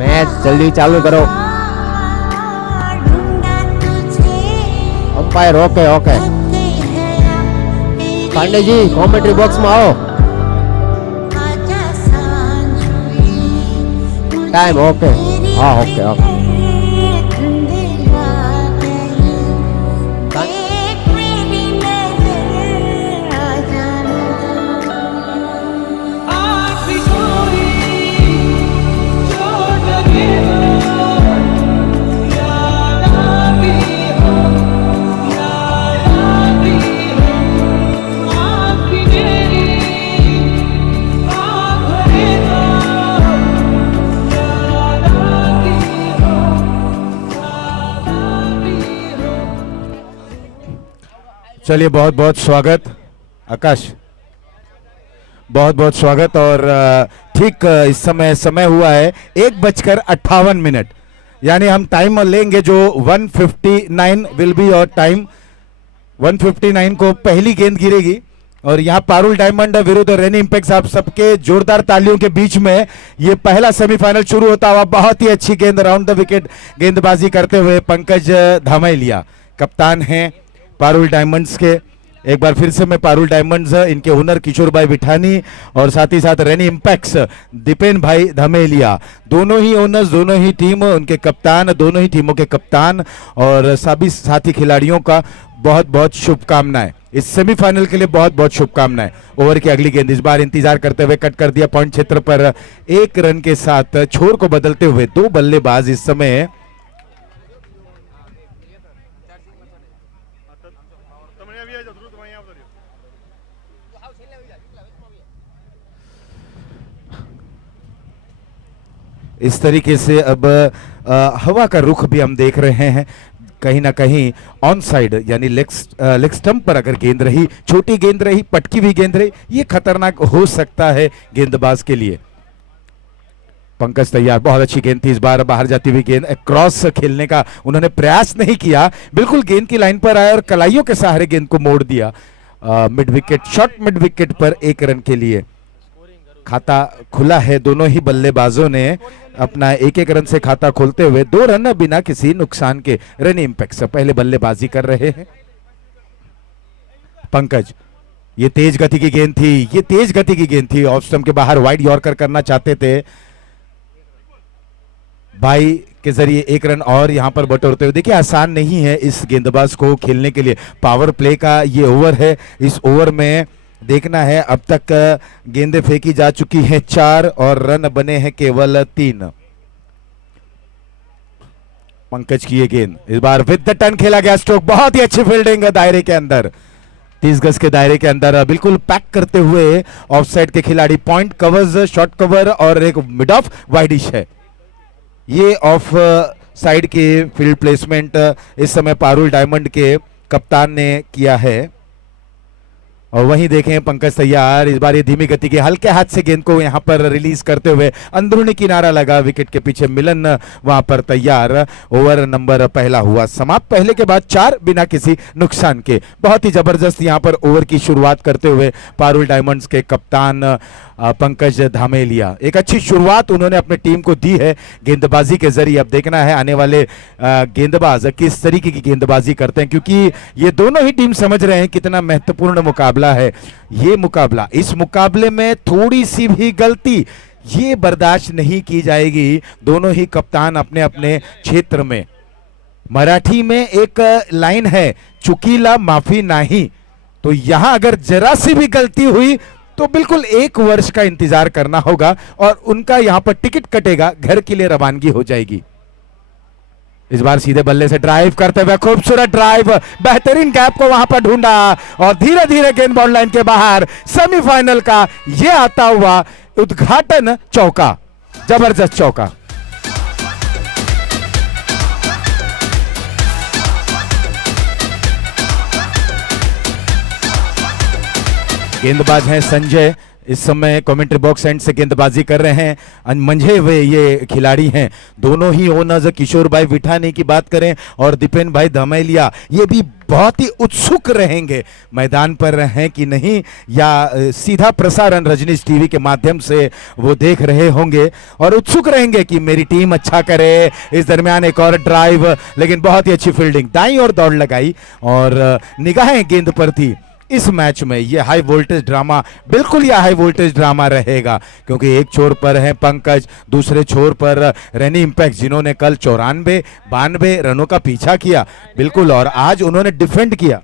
Match जल्दी चालू करो। Umpire okay okay. Pandey ji commentary box में आओ। Time okay. हाँ ओके ओके। चलिए बहुत बहुत स्वागत आकाश, बहुत बहुत स्वागत। और ठीक इस समय हुआ है 1:58, यानी हम टाइम लेंगे जो 1:59 विल बी और टाइम 1:59 को पहली गेंद गिरेगी। और यहाँ पारुल डायमंड विरुद्ध रेनी इंपैक्ट, आप सबके जोरदार तालियों के बीच में ये पहला सेमीफाइनल शुरू होता हुआ। बहुत ही अच्छी गेंद राउंड द विकेट गेंदबाजी करते हुए पंकज धामेलिया कप्तान हैं पारुल डायमंड्स के। एक बार फिर से मैं पारुल डायमंड्स, इनके ओनर किशोर भाई बिठानी और साथ ही साथ रेनी इंपैक्ट्स दीपेन भाई धमेलिया, दोनों ही ओनर्स, दोनों ही टीम, उनके कप्तान, दोनों ही टीमों के कप्तान और सभी साथी खिलाड़ियों का बहुत बहुत शुभकामनाएं। इस सेमीफाइनल के लिए बहुत बहुत शुभकामनाएं। ओवर की अगली गेंद इस बार इंतजार करते हुए कट कर दिया पॉइंट क्षेत्र पर 1 रन के साथ। छोर को बदलते हुए 2 बल्लेबाज इस समय इस तरीके से। अब हवा का रुख भी हम देख रहे हैं, कहीं ना कहीं ऑन साइड यानी लेग स्टंप पर अगर गेंद रही, छोटी गेंद रही, पटकी भी गेंद रही, ये खतरनाक हो सकता है गेंदबाज के लिए। पंकज तैयार, बहुत अच्छी गेंद थी इस बार, बाहर जाती हुई गेंद, क्रॉस खेलने का उन्होंने प्रयास नहीं किया, बिल्कुल गेंद की लाइन पर आया और कलाइयों के सहारे गेंद को मोड़ दिया। Mid wicket, short mid wicket पर 1 रन के लिए खाता खुला है। दोनों ही बल्लेबाजों ने अपना 1-1 रन से खाता खोलते हुए 2 रन बिना किसी नुकसान के रेनी इंपैक्ट से पहले बल्लेबाजी कर रहे हैं। पंकज, ये तेज गति की गेंद थी, ये तेज गति की गेंद थी, ऑफ स्टंप के बाहर वाइड यॉर्कर करना चाहते थे भाई के जरिए 1 रन और यहां पर बटोरते हुए। देखिए आसान नहीं है इस गेंदबाज को खेलने के लिए, पावर प्ले का ये ओवर है। इस ओवर में देखना है अब तक गेंदें फेंकी जा चुकी हैं 4 और रन बने हैं केवल 3। पंकज की ये गेंद इस बार विद द टर्न खेला गया स्ट्रोक, बहुत ही अच्छी फील्डिंग दायरे के अंदर, 30 गज के दायरे के अंदर बिल्कुल पैक करते हुए ऑफ साइड के खिलाड़ी। पॉइंट कवर्स, शॉर्ट कवर और एक मिड ऑफ वाइडिश है। ये ऑफ साइड की फील्ड प्लेसमेंट इस समय पारुल डायमंड के कप्तान ने किया है। और वहीं देखें पंकज तैयार, इस बार ये धीमी गति के हल्के हाथ से गेंद को यहां पर रिलीज करते हुए अंदरूनी किनारा लगा, विकेट के पीछे मिलन वहां पर तैयार। ओवर नंबर पहला हुआ समाप्त, पहले के बाद 4 बिना किसी नुकसान के। बहुत ही जबरदस्त यहां पर ओवर की शुरुआत करते हुए पारुल डायमंड्स के कप्तान पंकज धामेलिया, एक अच्छी शुरुआत उन्होंने अपने टीम को दी है गेंदबाजी के जरिए। अब देखना है आने वाले गेंदबाज किस तरीके की गेंदबाजी करते हैं, क्योंकि ये दोनों ही टीम समझ रहे हैं कितना महत्वपूर्ण मुकाबला है ये मुकाबला। इस मुकाबले में थोड़ी सी भी गलती ये बर्दाश्त नहीं की जाएगी। दोनों ही कप्तान अपने अपने क्षेत्र में, मराठी में एक लाइन है, चुकीला माफी नहीं, तो यहां अगर जरा सी भी गलती हुई तो बिल्कुल 1 वर्ष का इंतजार करना होगा और उनका यहां पर टिकट कटेगा, घर के लिए रवानगी हो जाएगी। इस बार सीधे बल्ले से ड्राइव करते हुए खूबसूरत ड्राइव, बेहतरीन गैप को वहां पर ढूंढा और धीरे धीरे गेंद बॉल लाइन के बाहर। सेमीफाइनल का यह आता हुआ उद्घाटन चौका, जबरदस्त चौका। गेंदबाज हैं संजय, इस समय कमेंट्री बॉक्स एंड से गेंदबाजी कर रहे हैं मंझे हुए ये खिलाड़ी हैं। दोनों ही ओनर्स किशोर भाई विठानी की बात करें और दीपेन भाई धमेलिया, ये भी बहुत ही उत्सुक रहेंगे मैदान पर हैं कि नहीं, या सीधा प्रसारण रजनीश टीवी के माध्यम से वो देख रहे होंगे और उत्सुक रहेंगे कि मेरी टीम अच्छा करे। इस दरमियान एक और ड्राइव, लेकिन बहुत ही अच्छी फील्डिंग, दाईं और दौड़ लगाई और निगाहें गेंद पर थी। इस मैच में ये हाई वोल्टेज ड्रामा, बिल्कुल ये हाई वोल्टेज ड्रामा रहेगा, क्योंकि एक छोर पर है पंकज, दूसरे छोर पर रेनी इंपैक्ट, जिन्होंने कल 94-92 रनों का पीछा किया बिल्कुल, और आज उन्होंने डिफेंड किया।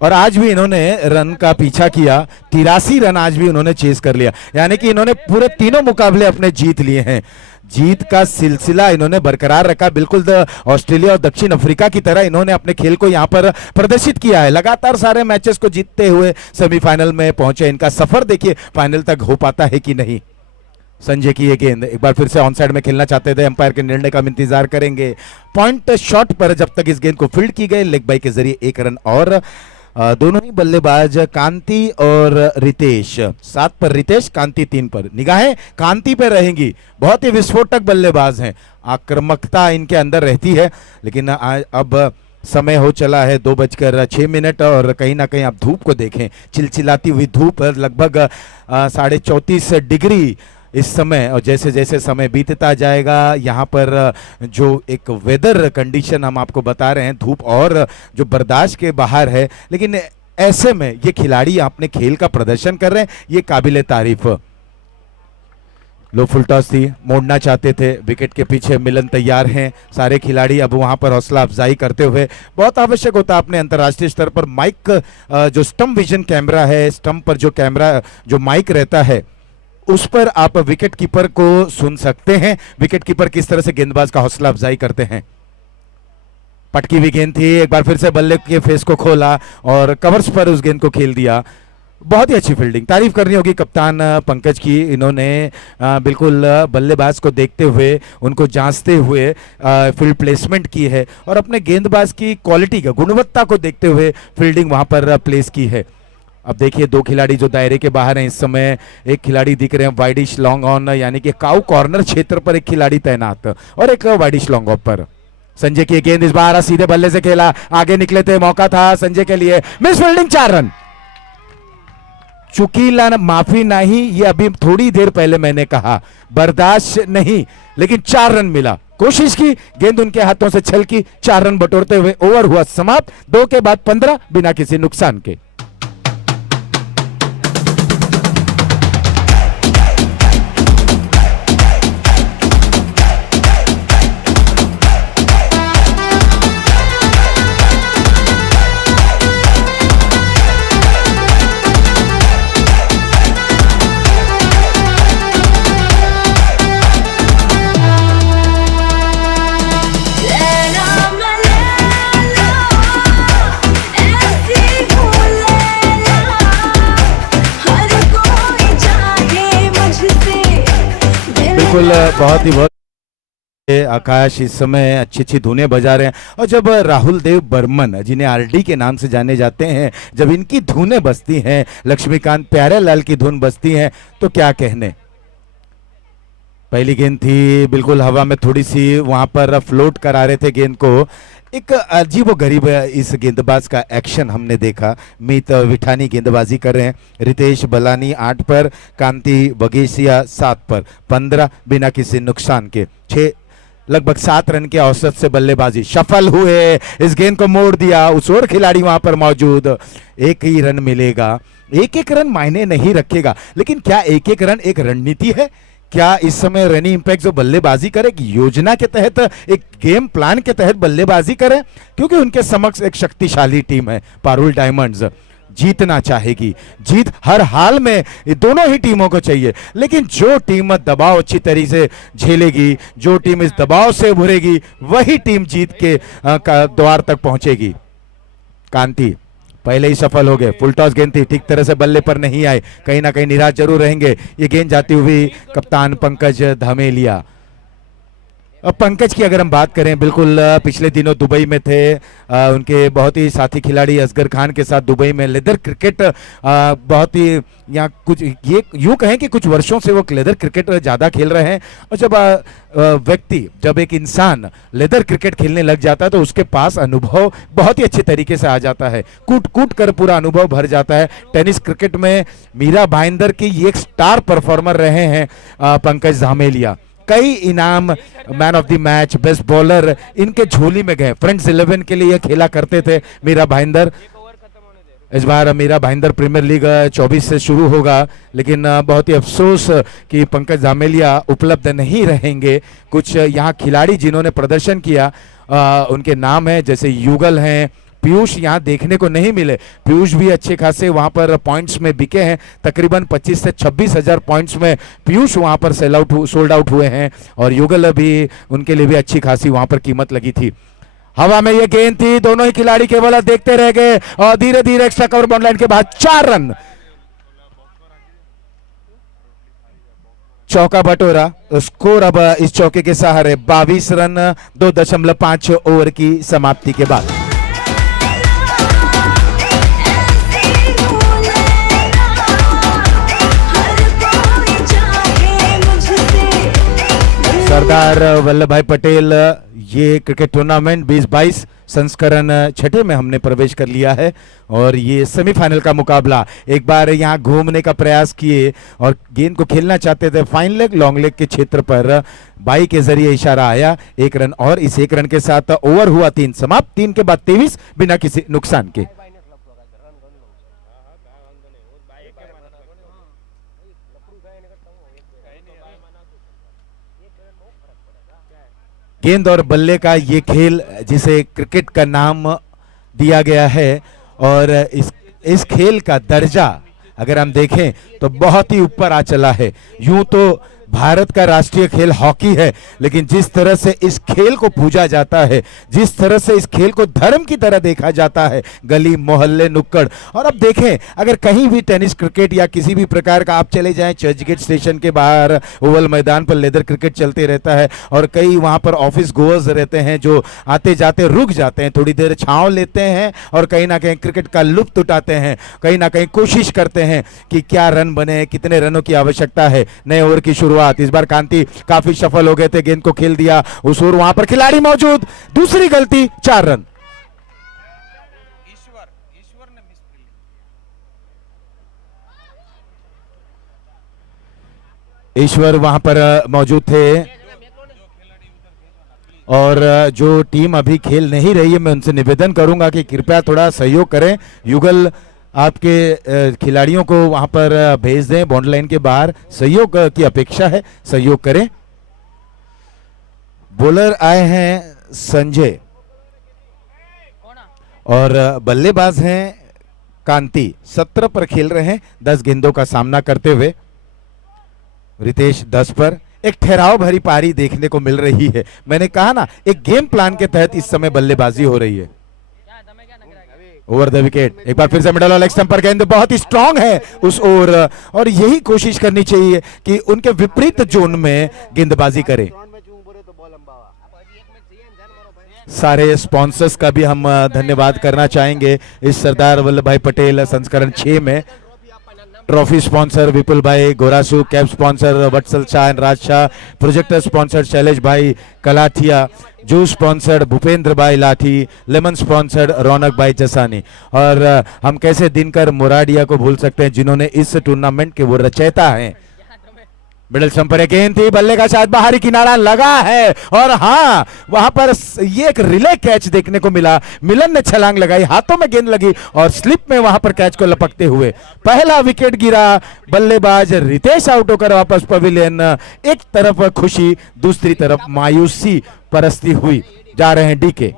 और आज भी इन्होंने रन का पीछा किया, 83 रन आज भी उन्होंने चेस कर लिया, यानी कि इन्होंने पूरे तीनों मुकाबले अपने जीत लिए हैं। जीत का सिलसिला इन्होंने बरकरार रखा, बिल्कुल ऑस्ट्रेलिया और दक्षिण अफ्रीका की तरह इन्होंने अपने खेल को यहां पर प्रदर्शित किया है। लगातार सारे मैचेस को जीतते हुए सेमीफाइनल में पहुंचे। इनका सफर देखिए फाइनल तक हो पाता है कि नहीं। संजय की ये गेंद एक बार फिर से ऑन साइड में खेलना चाहते थे, अंपायर के निर्णय का हम इंतजार करेंगे। पॉइंट शॉट पर जब तक इस गेंद को फील्ड की गई, लेग बाई के जरिए 1 रन और दोनों ही बल्लेबाज कांति और रितेश, 7 पर रितेश, कांति 3 पर। निगाहें कांति पे रहेंगी, बहुत ही विस्फोटक बल्लेबाज हैं, आक्रामकता इनके अंदर रहती है, लेकिन अब समय हो चला है 2:06 और कहीं ना कहीं आप धूप को देखें, चिलचिलाती हुई धूप, लगभग 34.5 डिग्री इस समय, और जैसे जैसे समय बीतता जाएगा यहाँ पर जो एक वेदर कंडीशन हम आपको बता रहे हैं, धूप और जो बर्दाश्त के बाहर है, लेकिन ऐसे में ये खिलाड़ी अपने खेल का प्रदर्शन कर रहे हैं, ये काबिले तारीफ। लो फुल टॉस थी, मोड़ना चाहते थे, विकेट के पीछे मिलन तैयार हैं सारे खिलाड़ी। अब वहां पर हौसला अफजाई करते हुए, बहुत आवश्यक होता है अपने अंतर्राष्ट्रीय स्तर पर माइक, जो स्टंप विजन कैमरा है, स्टंप पर जो कैमरा जो माइक रहता है, उस पर आप विकेट कीपर को सुन सकते हैं, विकेट कीपर किस तरह से गेंदबाज का हौसला अफजाई करते हैं। पटकी हुई गेंद थी, एक बार फिर से बल्ले के फेस को खोला और कवर्स पर उस गेंद को खेल दिया। बहुत ही अच्छी फील्डिंग, तारीफ करनी होगी कप्तान पंकज की। इन्होंने बिल्कुल बल्लेबाज को देखते हुए, उनको जांचते हुए फील्ड प्लेसमेंट की है और अपने गेंदबाज की क्वालिटी का, गुणवत्ता को देखते हुए फील्डिंग वहां पर प्लेस की है। अब देखिए 2 खिलाड़ी जो दायरे के बाहर हैं इस समय, एक खिलाड़ी दिख रहे हैं वाइडिश लॉन्ग ऑन, यानी कि काउ कॉर्नर क्षेत्र पर एक खिलाड़ी तैनात और एक वाइडिश लॉन्ग ऑफ पर। संजय की गेंद इस बार सीधे बल्ले से खेला, आगे निकले थे, मौका था संजय के लिए, मिस फील्डिंग, 4 रन। चुकीला माफी नहीं, ये अभी थोड़ी देर पहले मैंने कहा, बर्दाश्त नहीं, लेकिन 4 रन मिला। कोशिश की, गेंद उनके हाथों से छलकी, 4 रन बटोरते हुए ओवर हुआ समाप्त। 2 के बाद 15 बिना किसी नुकसान के। बहुत आकाश इस समय अच्छी अच्छी धुनें बजा रहे हैं, और जब राहुल देव बर्मन, जिन्हें आरडी के नाम से जाने जाते हैं, जब इनकी धुनें बजती हैं, लक्ष्मीकांत प्यारेलाल की धुन बजती है, तो क्या कहने। पहली गेंद थी, बिल्कुल हवा में थोड़ी सी वहां पर फ्लोट करा रहे थे गेंद को। एक अजीब गरीब इस गेंदबाज का एक्शन हमने देखा। मीत विठानी गेंदबाजी कर रहे हैं, रितेश बलानी 8 पर, कांति बगेसिया 7 पर, 15 बिना किसी नुकसान के। 6 लगभग 7 रन के औसत से बल्लेबाजी सफल हुए, इस गेंद को मोड़ दिया, उस और खिलाड़ी वहां पर मौजूद। 1 ही रन मिलेगा, 1-1 रन मायने नहीं रखेगा, लेकिन क्या 1-1 रन एक रणनीति है? क्या इस समय रेनी इंपैक्ट जो बल्लेबाजी करे, योजना के तहत, एक गेम प्लान के तहत बल्लेबाजी करे? क्योंकि उनके समक्ष एक शक्तिशाली टीम है पारुल डायमंड्स, जीतना चाहेगी। जीत हर हाल में दोनों ही टीमों को चाहिए, लेकिन जो टीम दबाव अच्छी तरीके से झेलेगी, जो टीम इस दबाव से उभरेगी, वही टीम जीत के द्वार तक पहुंचेगी। कांति पहले ही सफल हो गए, फुल टॉस गेंद थी, ठीक तरह से बल्ले पर नहीं आए, कहीं ना कहीं निराश जरूर रहेंगे। ये गेंद जाती हुई कप्तान पंकज धमेलिया, पंकज की अगर हम बात करें, बिल्कुल पिछले दिनों दुबई में थे, उनके बहुत ही साथी खिलाड़ी असगर खान के साथ दुबई में लेदर क्रिकेट बहुत ही यहाँ कुछ ये यूं कहें कि कुछ वर्षों से वो लेदर क्रिकेट ज़्यादा खेल रहे हैं। और जब एक इंसान लेदर क्रिकेट खेलने लग जाता है तो उसके पास अनुभव बहुत ही अच्छे तरीके से आ जाता है, कूट कूट कर पूरा अनुभव भर जाता है। टेनिस क्रिकेट में मीरा भाईंदर की ये एक स्टार परफॉर्मर रहे हैं पंकज धामेलिया। कई इनाम, man of the match, best bowler इनके झोली में गए। फ्रेंड्स 11 के लिए खेला करते थे मीरा भाईंदर। इस बार मीरा भाईंदर प्रीमियर लीग 24 से शुरू होगा, लेकिन बहुत ही अफसोस कि पंकज धामेलिया उपलब्ध नहीं रहेंगे। कुछ यहाँ खिलाड़ी जिन्होंने प्रदर्शन किया उनके नाम है, जैसे युगल हैं, पीयूष यहाँ देखने को नहीं मिले। पीयूष भी अच्छे खासे वहां पर पॉइंट्स में बिके हैं, तकरीबन 25 से 26 हजार पॉइंट्स में पीयूष वहां पर सोल्ड आउट हुए हैं। और युगल भी, उनके लिए भी अच्छी खासी वहां पर कीमत लगी थी। हवा में ये गेंद थी, दोनों ही खिलाड़ी केवल देखते रह गए और धीरे धीरे एक्स्ट्रा कवर बाउंड लाइन के बाद 4 रन, चौका बटोरा। स्कोर अब इस चौके के सहारे 22 रन 2.5 ओवर की समाप्ति के बाद। सरदार वल्लभ भाई पटेल ये क्रिकेट टूर्नामेंट 2022 संस्करण 6 में हमने प्रवेश कर लिया है और ये सेमीफाइनल का मुकाबला। एक बार यहाँ घूमने का प्रयास किए और गेंद को खेलना चाहते थे फाइन लेग लॉन्ग लेग के क्षेत्र पर, बाई के जरिए इशारा आया 1 रन, और इस 1 रन के साथ ओवर हुआ 3 समाप्त। 3 के बाद 23 बिना किसी नुकसान के। गेंद और बल्ले का ये खेल जिसे क्रिकेट का नाम दिया गया है, और इस खेल का दर्जा अगर हम देखें तो बहुत ही ऊपर आ चला है। यूं तो भारत का राष्ट्रीय खेल हॉकी है, लेकिन जिस तरह से इस खेल को पूजा जाता है, जिस तरह से इस खेल को धर्म की तरह देखा जाता है, गली मोहल्ले नुक्कड़। और अब देखें, अगर कहीं भी टेनिस क्रिकेट या किसी भी प्रकार का आप चले जाएं, चर्चगेट स्टेशन के बाहर ओवल मैदान पर लेदर क्रिकेट चलते रहता है और कई वहां पर ऑफिस गोअर्स रहते हैं जो आते जाते रुक जाते हैं, थोड़ी देर छांव लेते हैं और कहीं ना कहीं क्रिकेट का लुत्फ उठाते हैं, कहीं ना कहीं कोशिश करते हैं कि क्या रन बने, कितने रनों की आवश्यकता है। नए ओवर की शुरुआत, इस बार कांति काफी सफल हो गए थे, गेंद को खेल दिया उस ओर, वहां पर खिलाड़ी मौजूद, दूसरी गलती, 4 रन। ईश्वर वहां पर मौजूद थे और जो टीम अभी खेल नहीं रही है मैं उनसे निवेदन करूंगा कि कृपया थोड़ा सहयोग करें। युगल आपके खिलाड़ियों को वहां पर भेज दें, बाउंड्री लाइन के बाहर सहयोग की अपेक्षा है, सहयोग करें। बॉलर आए हैं संजय और बल्लेबाज हैं कांति। 17 पर खेल रहे हैं, 10 गेंदों का सामना करते हुए। रितेश 10 पर। एक ठहराव भरी पारी देखने को मिल रही है। मैंने कहा ना, एक गेम प्लान के तहत इस समय बल्लेबाजी हो रही है। ओवर द विकेट, एक बार फिर से मिडल और लेग स्टंप पर गेंद बहुत ही स्ट्रांग है उस ओर, और यही कोशिश करनी चाहिए कि उनके विपरीत जोन में गेंदबाजी करें। सारे स्पॉन्सर्स का भी हम धन्यवाद करना चाहेंगे इस सरदार वल्लभ भाई पटेल संस्करण 6 में। Trophy sponsor Vipul bhai Gorasu, cap sponsor Vatsal Shah and Raj Shah, projector sponsor Shailesh bhai Kalathiya, juice sponsored Bhupendra भाई लाठी, लेमन स्पॉन्सर्ड रौनक भाई जसानी। और हम कैसे दिनकर मुराडिया को भूल सकते हैं जिन्होंने इस टूर्नामेंट के वो रचयिता हैं। मिडल स्टंप पर गेंद थी, बल्ले का शायद बाहरी किनारा लगा है, और हाँ वहां पर ये एक रिले कैच देखने को मिला। मिलन ने छलांग लगाई, हाथों में गेंद लगी और स्लिप में वहां पर कैच को लपकते हुए पहला विकेट गिरा। बल्लेबाज रितेश आउट होकर वापस पवेलियन। एक तरफ खुशी, दूसरी तरफ मायूसी परस्ती हुई। जा रहे हैं डीके।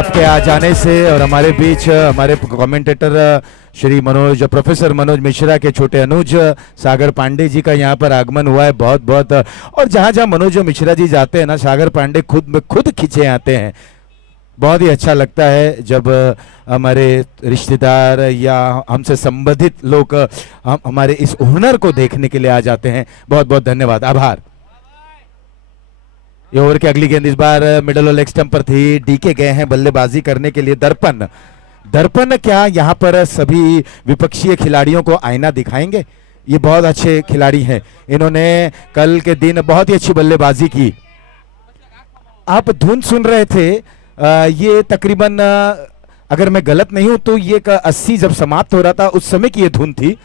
आपके आ जाने से और हमारे बीच हमारे कमेंटेटर श्री मनोज, प्रोफेसर मनोज मिश्रा के छोटे अनुज सागर पांडे जी का यहाँ पर आगमन हुआ है। बहुत बहुत, और जहाँ जहाँ मनोज मिश्रा जी जाते हैं ना, सागर पांडे खुद खींचे आते हैं। बहुत ही अच्छा लगता है जब हमारे रिश्तेदार या हमसे संबंधित लोग हमारे इस हुनर को देखने के लिए आ जाते हैं। बहुत बहुत धन्यवाद, आभार। ये ओवर की अगली गेंद इस बार मिडल और लेग स्टंप पर थी। डीके गए हैं बल्लेबाजी करने के लिए। दर्पण क्या यहाँ पर सभी विपक्षीय खिलाड़ियों को आईना दिखाएंगे? ये बहुत अच्छे खिलाड़ी हैं, इन्होंने कल के दिन बहुत ही अच्छी बल्लेबाजी की। आप धुन सुन रहे थे, ये तकरीबन अगर मैं गलत नहीं हूं तो ये 80 जब समाप्त हो रहा था उस समय की ये धुन थी।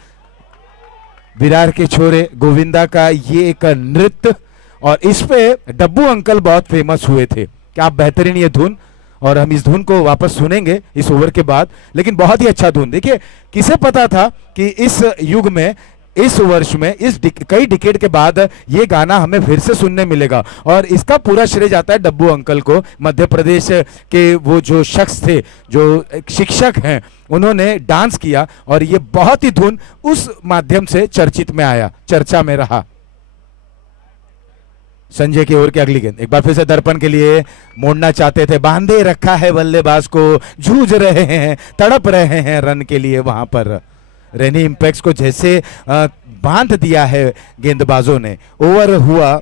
विरार के छोरे गोविंदा का ये एक नृत्य, और इस पे डब्बू अंकल बहुत फेमस हुए थे। क्या बेहतरीन ये धुन, और हम इस धुन को वापस सुनेंगे इस ओवर के बाद। लेकिन बहुत ही अच्छा धुन। देखिए, किसे पता था कि इस युग में, इस वर्ष में, कई डिकेड के बाद ये गाना हमें फिर से सुनने मिलेगा। और इसका पूरा श्रेय जाता है डब्बू अंकल को। मध्य प्रदेश के वो जो शख्स थे, जो एक शिक्षक हैं, उन्होंने डांस किया और ये बहुत ही धुन उस माध्यम से चर्चित में आया, चर्चा में रहा। संजय की ओर की अगली गेंद एक बार फिर से दर्पण के लिए मोड़ना चाहते थे, बांधे रखा है बल्लेबाज को, जूझ रहे हैं, तड़प रहे हैं रन के लिए। वहां पर रेनी इंपैक्ट्स को जैसे बांध दिया है गेंदबाजों ने। ओवर हुआ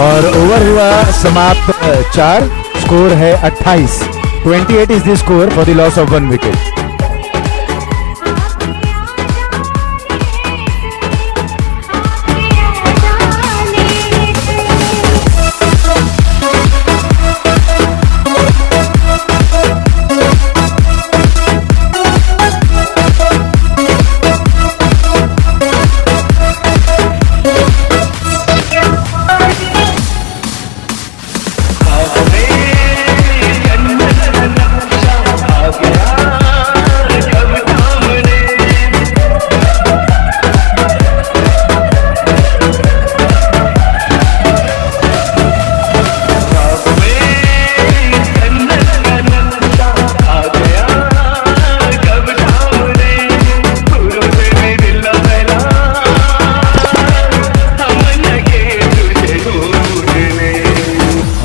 और ओवर हुआ समाप्त 4। स्कोर है 28। 28 is the score for the loss of 1 wicket.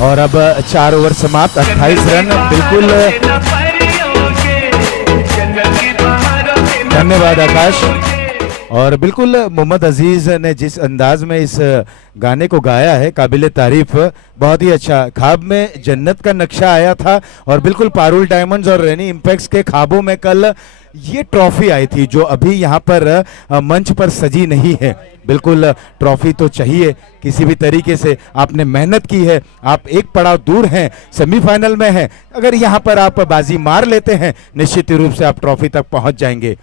और अब 4 ओवर समाप्त, 28 रन। बिल्कुल, धन्यवाद आकाश। और बिल्कुल मोहम्मद अजीज ने जिस अंदाज में इस गाने को गाया है, काबिले तारीफ, बहुत ही अच्छा। ख्वाब में जन्नत का नक्शा आया था, और बिल्कुल पारुल डायमंड्स और रेनी इंपैक्ट्स के ख्वाबों में कल ये ट्रॉफी आई थी, जो अभी यहाँ पर मंच पर सजी नहीं है। बिल्कुल ट्रॉफी तो चाहिए किसी भी तरीके से। आपने मेहनत की है, आप एक पड़ाव दूर हैं, सेमीफाइनल में हैं। अगर यहाँ पर आप बाजी मार लेते हैं, निश्चित रूप से आप ट्रॉफी तक पहुँच जाएंगे।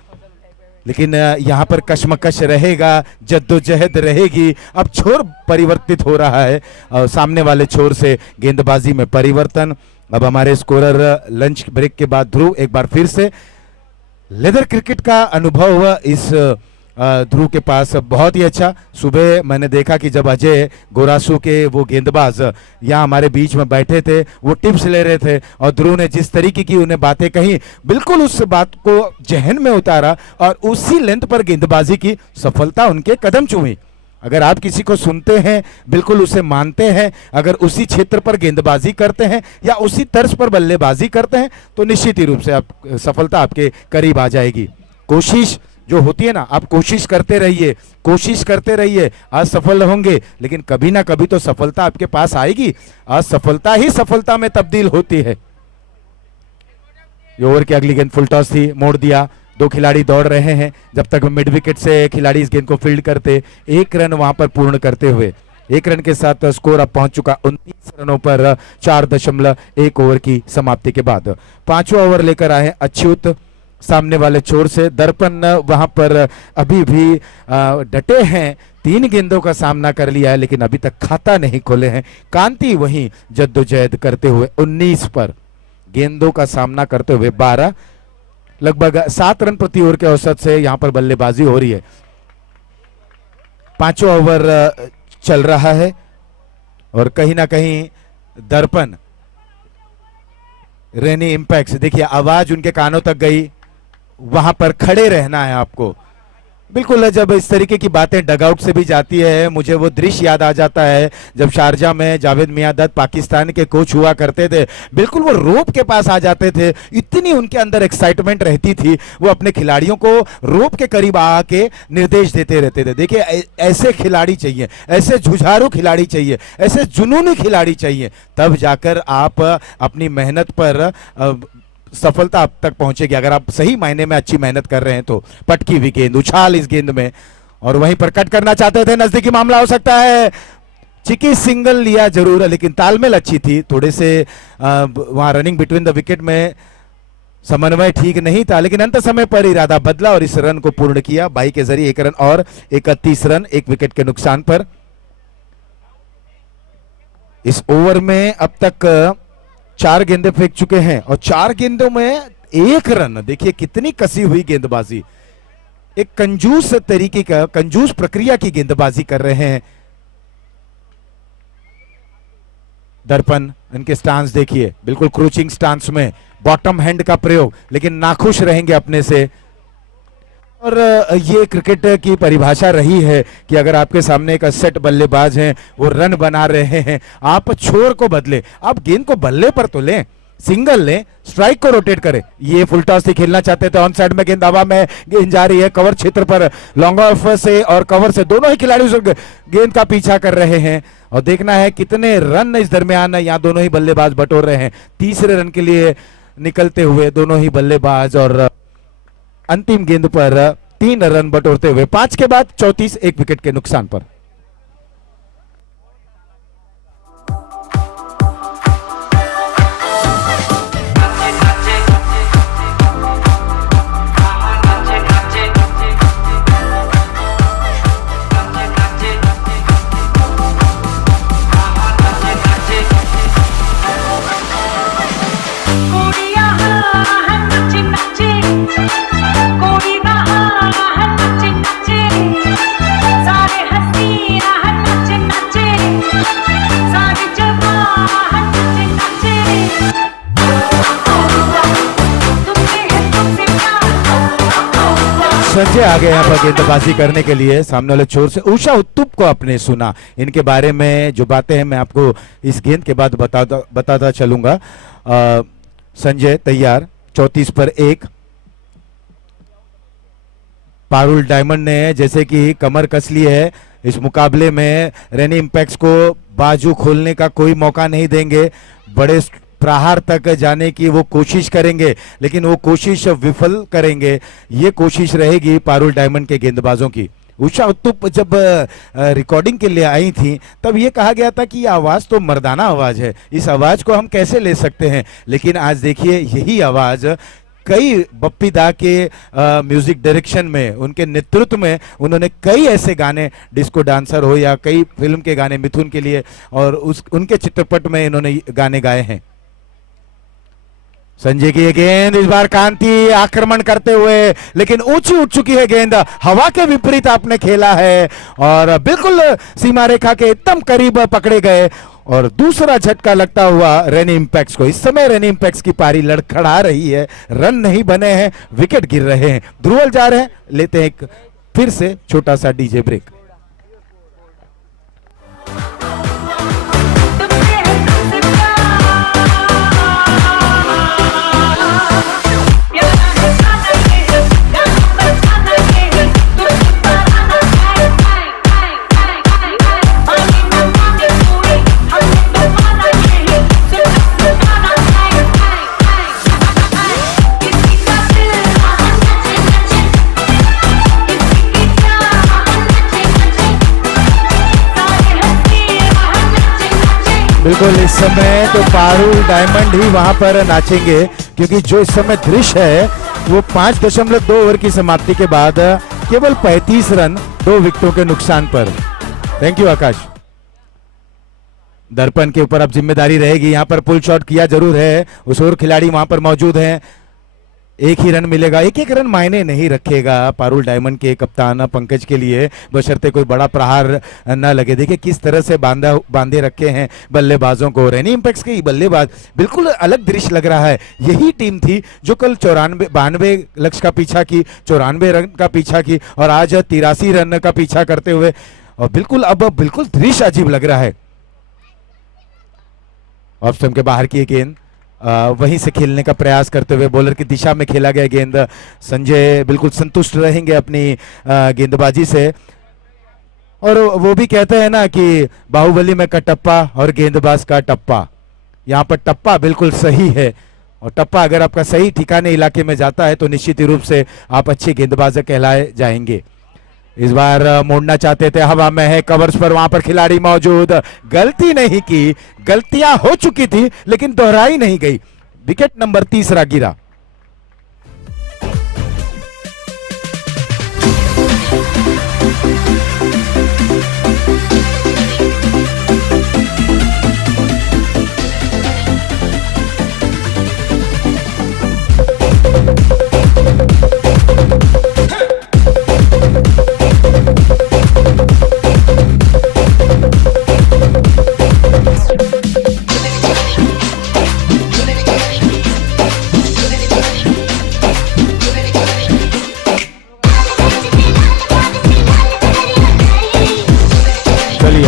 लेकिन यहाँ पर कशमकश रहेगा, जद्दोजहद रहेगी। अब छोर परिवर्तित हो रहा है, सामने वाले छोर से गेंदबाजी में परिवर्तन। अब हमारे स्कोरर लंच ब्रेक के बाद ध्रुव एक बार फिर से लेदर क्रिकेट का अनुभव इस ध्रुव के पास बहुत ही अच्छा। सुबह मैंने देखा कि जब अजय गोरासू के वो गेंदबाज यहाँ हमारे बीच में बैठे थे, वो टिप्स ले रहे थे, और ध्रुव ने जिस तरीके की उन्हें बातें कही, बिल्कुल उस बात को जहन में उतारा और उसी लेंथ पर गेंदबाजी की, सफलता उनके कदम चूमी। अगर आप किसी को सुनते हैं, बिल्कुल उसे मानते हैं, अगर उसी क्षेत्र पर गेंदबाजी करते हैं या उसी तर्ज पर बल्लेबाजी करते हैं, तो निश्चित ही रूप से आप सफलता आपके करीब आ जाएगी। कोशिश जो होती है ना, आप कोशिश करते रहिए, कोशिश करते रहिए, असफल होंगे लेकिन कभी ना कभी तो सफलता आपके पास आएगी। असफलता ही सफलता में तब्दील होती है। ओवर की अगली गेंद फुल टॉस थी, मोड़ दिया। 2 खिलाड़ी दौड़ रहे हैं, जब तक मिड विकेट से खिलाड़ी इस गेंद को फील्ड करते। 1 रन वहां पर पूर्ण करते हुए 1 रन के साथ स्कोर अब पहुंच चुका 29 रनों पर 4.1 ओवर की समाप्ति के बाद। 5वां ओवर लेकर आए अच्युत। सामने वाले छोर से। दर्पण वहां पर अभी भी डटे हैं, 3 गेंदों का सामना कर लिया है लेकिन अभी तक खाता नहीं खोले हैं। कांति वहीं जद्दोजहद करते हुए 19 पर गेंदों का सामना करते हुए 12, लगभग 7 रन प्रति ओवर के औसत से यहां पर बल्लेबाजी हो रही है। 5वां ओवर चल रहा है और कहीं ना कहीं दर्पण रेनी इंपैक्ट्स, देखिए आवाज उनके कानों तक गई, वहां पर खड़े रहना है आपको। बिल्कुल, जब इस तरीके की बातें डगआउट से भी जाती है, मुझे वो दृश्य याद आ जाता है जब शारजा में जावेद मियांदत पाकिस्तान के कोच हुआ करते थे। बिल्कुल वो रोप के पास आ जाते थे, इतनी उनके अंदर एक्साइटमेंट रहती थी, वो अपने खिलाड़ियों को रोप के करीब आके निर्देश देते रहते थे। देखिए ऐसे खिलाड़ी चाहिए, ऐसे जुझारू खिलाड़ी चाहिए, ऐसे जुनूनी खिलाड़ी चाहिए, तब जाकर आप अपनी मेहनत पर सफलता अब तक पहुंचेगी। अगर आप सही मायने में अच्छी मेहनत कर रहे हैं तो। पटकी हुई गेंद, उछाल इस गेंद में, और वहीं पर कट करना चाहते थे, नजदीकी मामला हो सकता है। चिकी सिंगल लिया जरूर, लेकिन तालमेल अच्छी थी, थोड़े से वहां रनिंग बिटवीन द विकेट में समन्वय ठीक नहीं था, लेकिन अंत समय पर इरादा बदला और इस रन को पूर्ण किया। 22 के जरिए 1 रन और 31 रन 1 विकेट के नुकसान पर। इस ओवर में अब तक 4 गेंदें फेंक चुके हैं और 4 गेंदों में 1 रन। देखिए कितनी कसी हुई गेंदबाजी, एक कंजूस तरीके का, कंजूस प्रक्रिया की गेंदबाजी कर रहे हैं दर्पण। इनके स्टांस देखिए, बिल्कुल क्रूचिंग स्टांस में, बॉटम हैंड का प्रयोग, लेकिन नाखुश रहेंगे अपने से। और ये क्रिकेट की परिभाषा रही है कि अगर आपके सामने एक सेट बल्लेबाज हैं, वो रन बना रहे हैं, आप छोर को बदले, आप गेंद को बल्ले पर तो लें, सिंगल लें, स्ट्राइक को रोटेट करें। ये फुल टॉस से खेलना चाहते थे, ऑन साइड में गेंद हवा में, गेंद जा रही है कवर क्षेत्र पर, लॉन्ग ऑफ से और कवर से दोनों ही खिलाड़ी उस गेंद का पीछा कर रहे हैं और देखना है कितने रन इस दरमियान यहाँ दोनों ही बल्लेबाज बटोर रहे हैं। तीसरे रन के लिए निकलते हुए दोनों ही बल्लेबाज और अंतिम गेंद पर 3 रन बटोरते हुए 5 के बाद 34 1 विकेट के नुकसान पर। संजय आ गए यहाँ पर गेंदबाजी करने के लिए सामने वाले छोर से। उषा उत्तुप को आपने सुना, इनके बारे में जो बातें हैं मैं आपको इस गेंद के बाद बताता चलूंगा। संजय तैयार, 34 पर 1। पारुल डायमंड ने जैसे कि कमर कस ली है, इस मुकाबले में रेनी इंपैक्ट्स को बाजू खोलने का कोई मौका नहीं देंगे। बड़े प्रहार तक जाने की वो कोशिश करेंगे, लेकिन वो कोशिश विफल करेंगे। ये कोशिश रहेगी पारुल डायमंड के गेंदबाजों की। उषा उत्तुप जब रिकॉर्डिंग के लिए आई थी तब ये कहा गया था कि ये आवाज तो मर्दाना आवाज है, इस आवाज को हम कैसे ले सकते हैं, लेकिन आज देखिए यही आवाज कई बप्पी दा के म्यूजिक डायरेक्शन में, उनके नेतृत्व में उन्होंने कई ऐसे गाने, डिस्को डांसर हो या कई फिल्म के गाने मिथुन के लिए, और उनके चित्रपट में इन्होंने गाने गाए हैं। संजय की ये गेंद, इस बार कांति आक्रमण करते हुए, लेकिन ऊंची उठ चुकी है गेंद, हवा के विपरीत आपने खेला है और बिल्कुल सीमा रेखा के एकदम करीब पकड़े गए और दूसरा झटका लगता हुआ रेनी इंपैक्ट्स को। इस समय रेनी इंपैक्ट्स की पारी लड़खड़ा रही है, रन नहीं बने हैं, विकेट गिर रहे हैं, ध्रुवल जा रहे हैं। लेते हैं एक फिर से छोटा सा डीजे ब्रेक। बिल्कुल इस समय तो पारुल डायमंड ही वहां पर नाचेंगे, क्योंकि जो इस समय दृश्य है वो 5.2 ओवर की समाप्ति के बाद केवल 35 रन 2 विकेटों के नुकसान पर। थैंक यू आकाश। दर्पण के ऊपर अब जिम्मेदारी रहेगी, यहां पर पुल शॉट किया जरूर है, उस और खिलाड़ी वहां पर मौजूद हैं, एक ही रन मिलेगा, एक एक रन मायने नहीं रखेगा पारुल डायमंड के कप्तान पंकज के लिए, बशर्ते कोई बड़ा प्रहार न लगे। देखिए किस तरह से बांधे रखे हैं बल्लेबाजों को। रेनी इंपैक्ट्स के बल्लेबाज बिल्कुल अलग दृश्य लग रहा है। यही टीम थी जो कल 92 लक्ष्य का पीछा की, 94 रन का पीछा की, और आज 83 रन का पीछा करते हुए, और बिल्कुल अब बिल्कुल दृश्य अजीब लग रहा है। ऑफ स्टंप के बाहर की गेंद, वहीं से खेलने का प्रयास करते हुए बॉलर की दिशा में खेला गया गेंद। संजय बिल्कुल संतुष्ट रहेंगे अपनी गेंदबाजी से, और वो भी कहते हैं ना कि बाहुबली में कटप्पा और गेंदबाज का टप्पा, यहाँ पर टप्पा बिल्कुल सही है, और टप्पा अगर आपका सही ठिकाने इलाके में जाता है तो निश्चित ही रूप से आप अच्छे गेंदबाज कहलाए जाएंगे। इस बार मोड़ना चाहते थे, हवा में है, कवर्स पर वहां पर खिलाड़ी मौजूद, गलती नहीं की, गलतियां हो चुकी थी लेकिन दोहराई नहीं गई। विकेट नंबर 3 गिरा।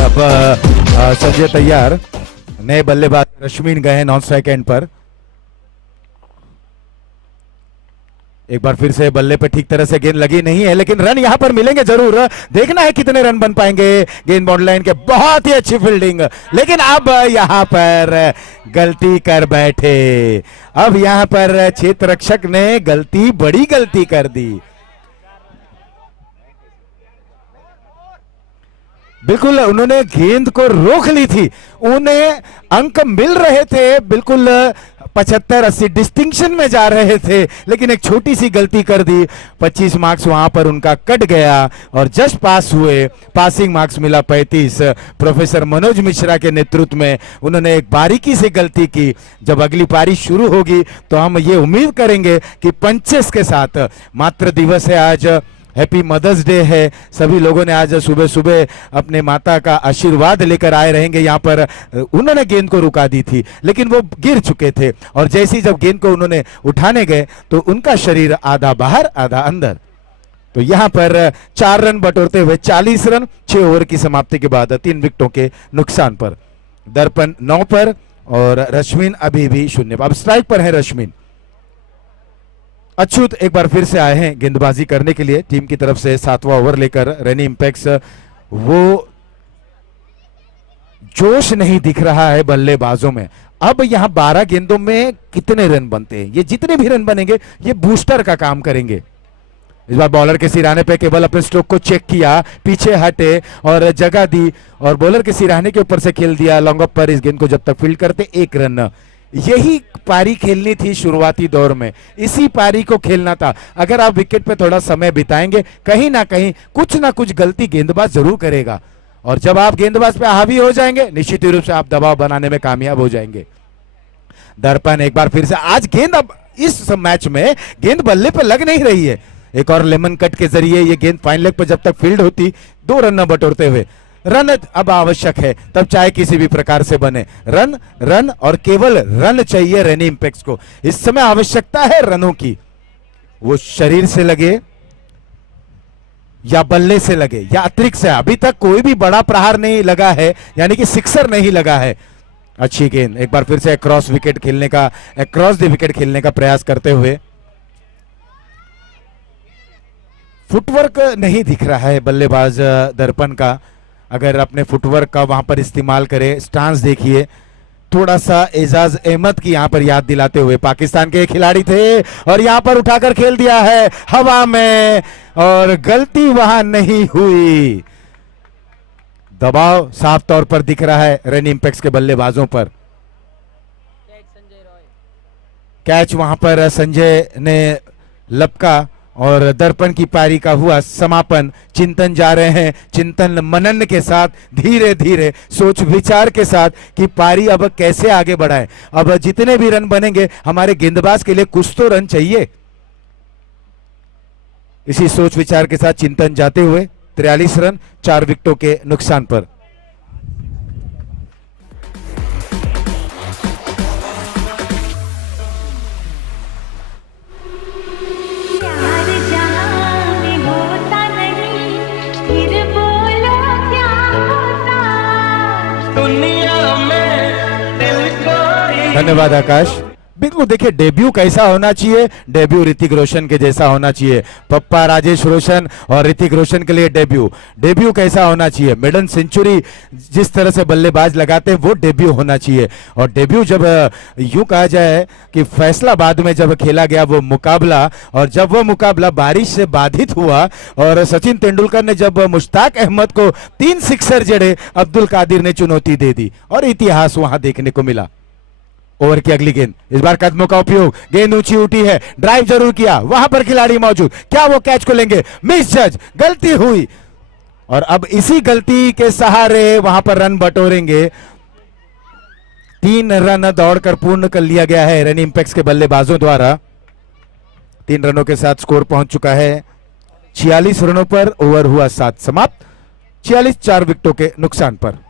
अब संजय तैयार, नए बल्लेबाज रश्मिन गए हैं नॉन स्ट्राइक एंड पर। एक बार फिर से बल्ले पे ठीक तरह से गेंद लगी नहीं है, लेकिन रन यहां पर मिलेंगे जरूर। देखना है कितने रन बन पाएंगे। गेंद बाउंड्री लाइन के, बहुत ही अच्छी फील्डिंग, लेकिन अब यहां पर गलती कर बैठे। अब यहां पर क्षेत्र रक्षक ने गलती, बड़ी गलती कर दी। बिल्कुल उन्होंने गेंद को रोक ली थी, उन्हें अंक मिल रहे थे, बिल्कुल 75-80 डिस्टिंक्शन में जा रहे थे, लेकिन एक छोटी सी गलती कर दी। 25 मार्क्स वहां पर उनका कट गया और जस्ट पास हुए। पासिंग मार्क्स मिला 35। प्रोफेसर मनोज मिश्रा के नेतृत्व में उन्होंने एक बारीकी से गलती की। जब अगली पारी शुरू होगी तो हम ये उम्मीद करेंगे कि पंचेस के साथ, मातृ दिवस है आज, हैप्पी मदर्स डे है, सभी लोगों ने आज सुबह सुबह अपने माता का आशीर्वाद लेकर आए रहेंगे। यहाँ पर उन्होंने गेंद को रुका दी थी, लेकिन वो गिर चुके थे, और जैसे ही जब गेंद को उन्होंने उठाने गए तो उनका शरीर आधा बाहर आधा अंदर। तो यहाँ पर 4 रन बटोरते हुए 40 रन 6 ओवर की समाप्ति के बाद 3 विकेटों के नुकसान पर। दर्पण 9 पर और रश्मिन अभी भी 0 पर। अब स्ट्राइक पर है रश्मिन। अच्युत एक बार फिर से आए हैं गेंदबाजी करने के लिए टीम की तरफ से 7वां ओवर लेकर। रेनी इंपैक्ट्स, वो जोश नहीं दिख रहा है बल्लेबाजों में। अब यहां 12 गेंदों में कितने रन बनते हैं, ये जितने भी रन बनेंगे ये बूस्टर का काम करेंगे। इस बार बॉलर के सिराने पे केवल अपने स्ट्रोक को चेक किया, पीछे हटे और जगह दी, और बॉलर के सिराने के ऊपर से खेल दिया लॉन्ग ऑफ पर। इस गेंद को जब तक फील्ड करते 1 रन। यही पारी खेलनी थी शुरुआती दौर में, इसी पारी को खेलना था। अगर आप विकेट पे थोड़ा समय बिताएंगे, कहीं ना कहीं कुछ ना कुछ गलती गेंदबाज जरूर करेगा, और जब आप गेंदबाज पे हावी हो जाएंगे निश्चित रूप से आप दबाव बनाने में कामयाब हो जाएंगे। दर्पण एक बार फिर से, आज गेंद, अब इस मैच में गेंद बल्ले पे लग नहीं रही है। एक और लेमन कट के जरिए ये गेंद फाइन लेग पर जब तक फील्ड होती 2 रन न बटोरते हुए। रन अब आवश्यक है, तब चाहे किसी भी प्रकार से बने। रन रन और केवल रन चाहिए रेनी इंपैक्ट्स को। इस समय आवश्यकता है रनों की, वो शरीर से लगे या बल्ले से लगे या अतिरिक्त से। अभी तक कोई भी बड़ा प्रहार नहीं लगा है, यानी कि सिक्सर नहीं लगा है। अच्छी गेंद, एक बार फिर से अक्रॉस विकेट खेलने का, अक्रॉस द विकेट खेलने का प्रयास करते हुए। फुटवर्क नहीं दिख रहा है बल्लेबाज दर्पण का। अगर अपने फुटवर्क का वहां पर इस्तेमाल करे, स्टांस देखिए, थोड़ा सा एजाज अहमद की यहां पर याद दिलाते हुए। पाकिस्तान के खिलाड़ी थे और यहां पर उठाकर खेल दिया है हवा में, और गलती वहां नहीं हुई। दबाव साफ तौर पर दिख रहा है रेनी इंपैक्ट्स के बल्लेबाजों पर। कैच वहां पर संजय ने लपका और दर्पण की पारी का हुआ समापन। चिंतन जा रहे हैं चिंतन मनन के साथ, धीरे धीरे सोच विचार के साथ कि पारी अब कैसे आगे बढ़ाएं। अब जितने भी रन बनेंगे हमारे गेंदबाज के लिए कुछ तो रन चाहिए। इसी सोच विचार के साथ चिंतन जाते हुए 43 रन 4 विकेटों के नुकसान पर। प्यार जहां में होता नहीं, फिर बोलो क्या होता। दुनिया में दिल को धन्यवाद आकाश। बिल्कुल देखिए डेब्यू कैसा होना चाहिए, डेब्यू ऋतिक रोशन के जैसा होना चाहिए। पप्पा राजेश रोशन और ऋतिक रोशन के लिए डेब्यू कैसा होना चाहिए, मेडन सेंचुरी जिस तरह से बल्लेबाज लगाते हैं वो डेब्यू होना चाहिए। और डेब्यू जब यूं कहा जाए कि फैसलाबाद में जब खेला गया वो मुकाबला, और जब वो मुकाबला बारिश से बाधित हुआ और सचिन तेंदुलकर ने जब मुश्ताक अहमद को 3 सिक्सर जड़े, अब्दुल कादिर ने चुनौती दे दी और इतिहास वहां देखने को मिला। ओवर की अगली गेंद, इस बार कदमों का उपयोग, गेंद ऊंची उठी है, ड्राइव जरूर किया, वहां पर खिलाड़ी मौजूद, क्या वो कैच को लेंगे? मिस जज, गलती हुई और अब इसी गलती के सहारे वहां पर रन बटोरेंगे। 3 रन दौड़कर पूर्ण कर लिया गया है रन इंपैक्ट के बल्लेबाजों द्वारा। 3 रनों के साथ स्कोर पहुंच चुका है 46 रनों पर। ओवर हुआ 7 समाप्त, 46 4 विकेटों के नुकसान पर।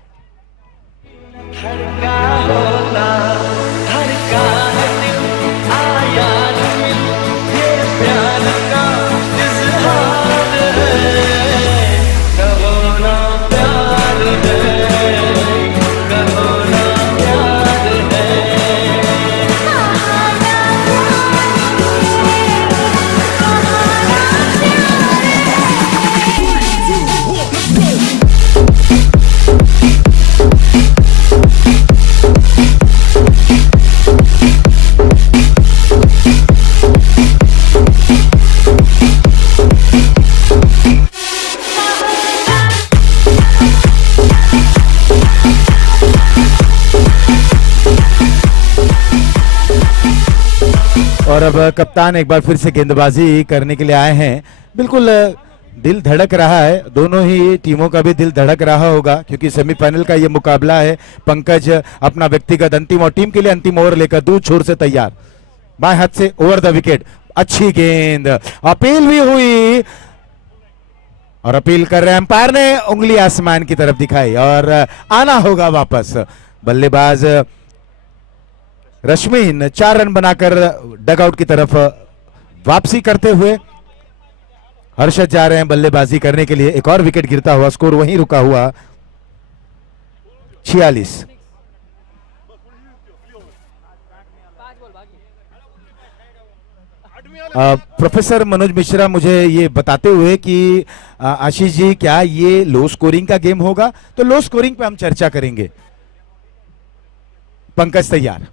और अब कप्तान एक बार फिर से गेंदबाजी करने के लिए आए हैं। बिल्कुल दिल धड़क रहा है, दोनों ही टीमों का भी दिल धड़क रहा होगा क्योंकि सेमीफाइनल का ये मुकाबला है। पंकज अपना व्यक्तिगत अंतिम और टीम के लिए अंतिम ओवर लेकर दूर छोर से तैयार, बाएं हाथ से ओवर द विकेट, अच्छी गेंद, अपील भी हुई और अपील कर रहे अंपायर ने उंगली आसमान की तरफ दिखाई और आना होगा वापस। बल्लेबाज रश्मिन 4 रन बनाकर डगआउट की तरफ वापसी करते हुए। हर्षद जा रहे हैं बल्लेबाजी करने के लिए, एक और विकेट गिरता हुआ, स्कोर वहीं रुका हुआ 46। प्रोफेसर मनोज मिश्रा मुझे ये बताते हुए कि आशीष जी क्या ये लो स्कोरिंग का गेम होगा? तो लो स्कोरिंग पे हम चर्चा करेंगे। पंकज तैयार,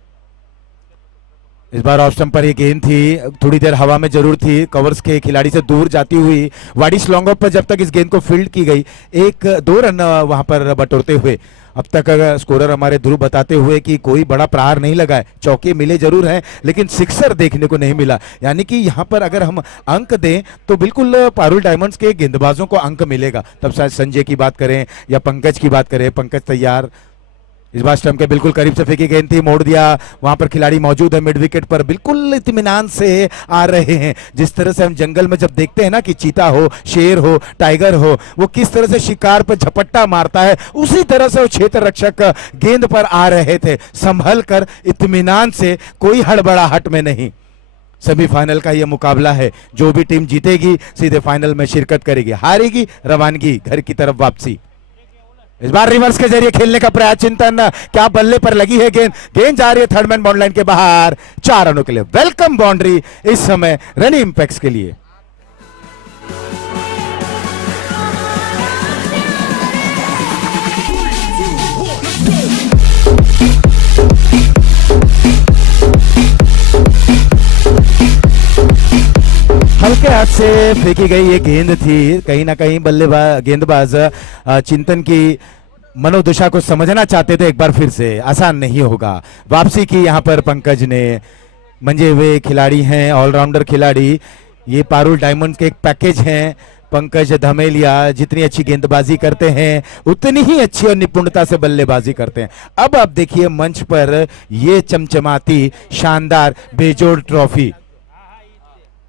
इस बार ऑफ स्टंप पर ये गेंद थी, थोड़ी देर हवा में जरूर थी, कवर्स के खिलाड़ी से दूर जाती हुई। वाडिश लॉन्ग ऑफ पर जब तक इस गेंद को फील्ड की गई 1-2 रन वहां पर बटोरते हुए। अब तक स्कोरर हमारे ध्रुव बताते हुए कि कोई बड़ा प्रहार नहीं लगा है, चौके मिले जरूर हैं लेकिन सिक्सर देखने को नहीं मिला। यानी कि यहां पर अगर हम अंक दें तो बिल्कुल पारुल डायमंड्स के गेंदबाजों को अंक मिलेगा। तब शायद संजय की बात करें या पंकज की बात करें। पंकज तैयार, इस बार स्टंप के बिल्कुल करीब से फेंकी गेंद थी, मोड़ दिया, वहां पर खिलाड़ी मौजूद है मिड विकेट पर, बिल्कुल इत्मीनान से आ रहे हैं। जिस तरह से हम जंगल में जब देखते हैं ना कि चीता हो, शेर हो, टाइगर हो, वो किस तरह से शिकार पर झपट्टा मारता है, उसी तरह से वो क्षेत्र रक्षक गेंद पर आ रहे थे, संभल कर इत्मीनान से, कोई हड़बड़ाहट में नहीं। सेमीफाइनल का यह मुकाबला है, जो भी टीम जीतेगी सीधे फाइनल में शिरकत करेगी, हारेगी रवानगी घर की तरफ वापसी। इस बार रिवर्स के जरिए खेलने का प्रयास, चिंतन, क्या बल्ले पर लगी है गेंद, गेंद जा रही है थर्ड मैन बाउंड लाइन के बाहर, 4 रनों के लिए वेलकम बाउंड्री इस समय रन इंपैक्ट के लिए। हल्के हाथ से फेंकी गई ये गेंद थी, कहीं ना कहीं बल्लेबाज गेंदबाज चिंतन की मनोदशा को समझना चाहते थे। एक बार फिर से आसान नहीं होगा। वापसी की यहां पर पंकज ने, मंजे हुए खिलाड़ी हैं, ऑलराउंडर खिलाड़ी, ये पारुल डायमंड्स के एक पैकेज हैं। पंकज धमेलिया जितनी अच्छी गेंदबाजी करते हैं उतनी ही अच्छी और निपुणता से बल्लेबाजी करते हैं। अब आप देखिए मंच पर ये चमचमाती शानदार बेजोड़ ट्रॉफी।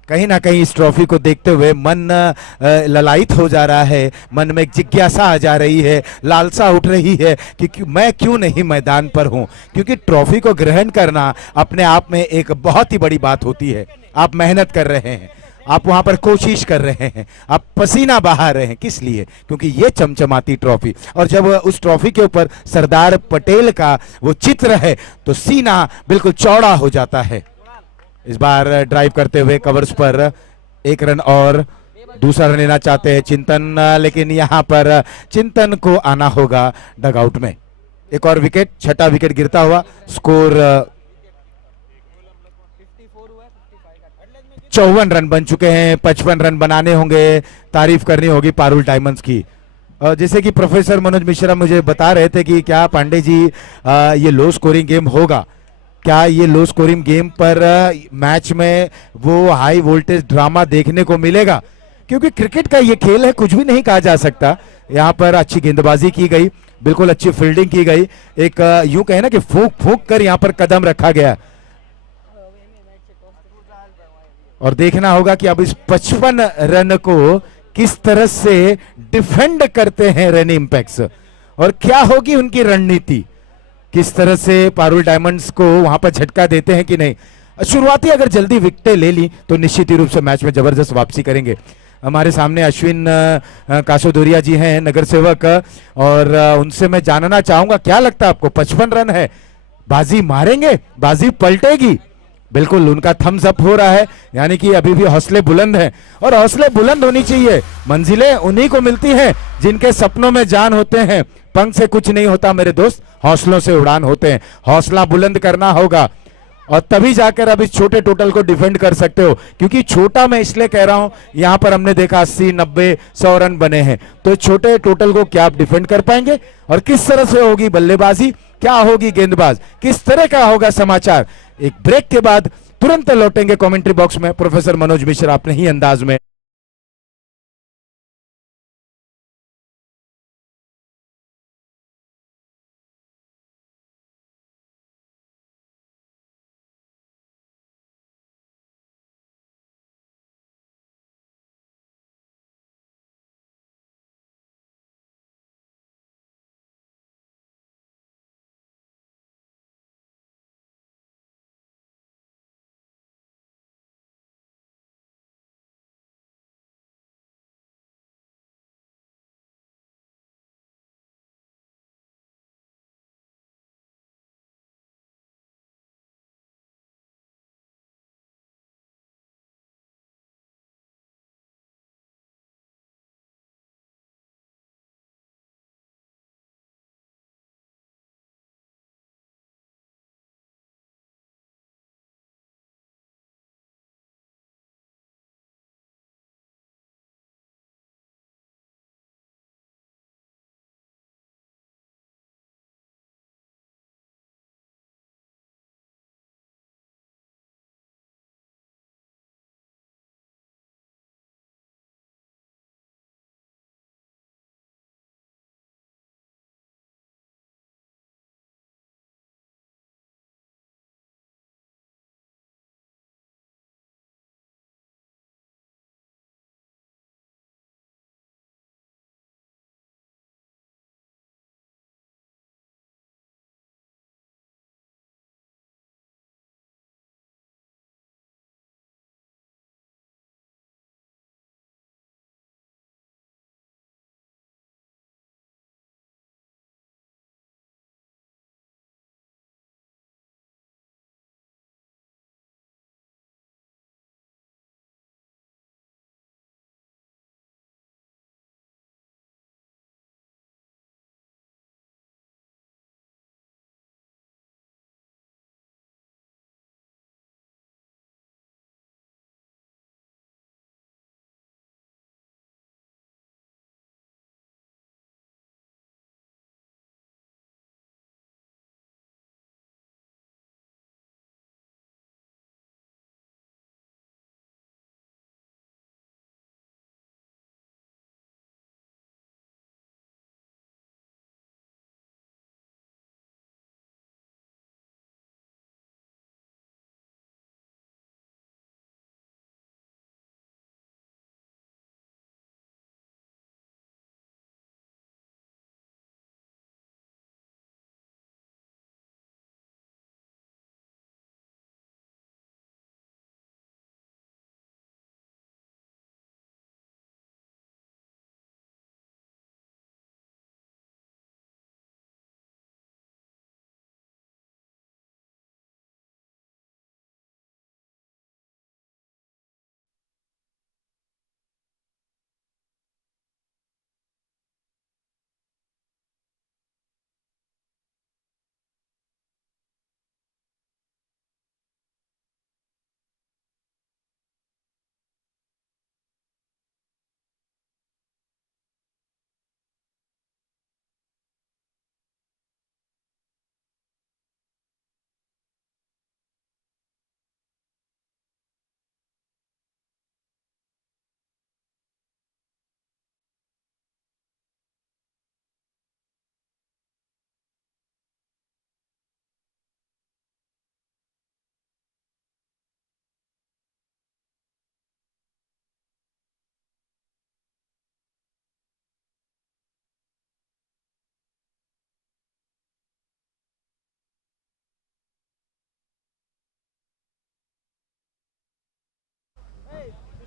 कहीं ना कहीं इस ट्रॉफी को देखते हुए मन ललायित हो जा रहा है, मन में एक जिज्ञासा आ जा रही है, लालसा उठ रही है कि मैं क्यों नहीं मैदान पर हूं, क्योंकि ट्रॉफी को ग्रहण करना अपने आप में एक बहुत ही बड़ी बात होती है। आप मेहनत कर रहे हैं, आप वहां पर कोशिश कर रहे हैं, आप पसीना बहा रहे हैं, किस लिए? क्योंकि ये चमचमाती ट्रॉफी, और जब उस ट्रॉफी के ऊपर सरदार पटेल का वो चित्र है तो सीना बिल्कुल चौड़ा हो जाता है। इस बार ड्राइव करते हुए कवर्स पर 1 रन और दूसरा रन लेना चाहते हैं चिंतन, लेकिन यहां पर चिंतन को आना होगा डगआउट में। एक और विकेट, छठा विकेट गिरता हुआ, स्कोर 54 रन बन चुके हैं। 55 रन बनाने होंगे, तारीफ करनी होगी पारुल डायमंड्स की। जैसे कि प्रोफेसर मनोज मिश्रा मुझे बता रहे थे कि क्या पांडे जी ये लो स्कोरिंग गेम होगा, क्या ये लो स्कोरिंग गेम पर मैच में वो हाई वोल्टेज ड्रामा देखने को मिलेगा? क्योंकि क्रिकेट का ये खेल है, कुछ भी नहीं कहा जा सकता। यहाँ पर अच्छी गेंदबाजी की गई, बिल्कुल अच्छी फील्डिंग की गई, एक यूं कहे ना कि फूंक फूंक कर यहाँ पर कदम रखा गया। और देखना होगा कि अब इस 55 रन को किस तरह से डिफेंड करते हैं रेनी इंपैक्ट्स, और क्या होगी उनकी रणनीति, किस तरह से पारुल डायमंड्स को वहां पर झटका देते हैं कि नहीं। शुरुआती अगर जल्दी विकेटें ले ली तो निश्चित ही रूप से मैच में जबरदस्त वापसी करेंगे। हमारे सामने अश्विन कासोदोरिया जी हैं, नगर सेवक, और उनसे मैं जानना चाहूंगा क्या लगता है आपको, 55 रन है, बाजी मारेंगे, बाजी पलटेगी? बिल्कुल उनका थम्स अप हो रहा है, यानी कि अभी भी हौसले बुलंद हैं, और हौसले बुलंद होनी चाहिए। मंजिलें उन्हीं को मिलती हैं जिनके सपनों में जान होते हैं। पंख से कुछ नहीं होता मेरे दोस्त, हौसलों से उड़ान होते हैं। हौसला बुलंद करना होगा, और तभी जाकर अब इस छोटे टोटल को डिफेंड कर सकते हो। क्योंकि छोटा मैं इसलिए कह रहा हूं, यहां पर हमने देखा 80, 90, 100 रन बने हैं, तो छोटे टोटल को क्या आप डिफेंड कर पाएंगे? और किस तरह से होगी बल्लेबाजी, क्या होगी गेंदबाज, किस तरह का होगा समाचार? एक ब्रेक के बाद तुरंत लौटेंगे कमेंट्री बॉक्स में प्रोफेसर मनोज मिश्रा अपने ही अंदाज में।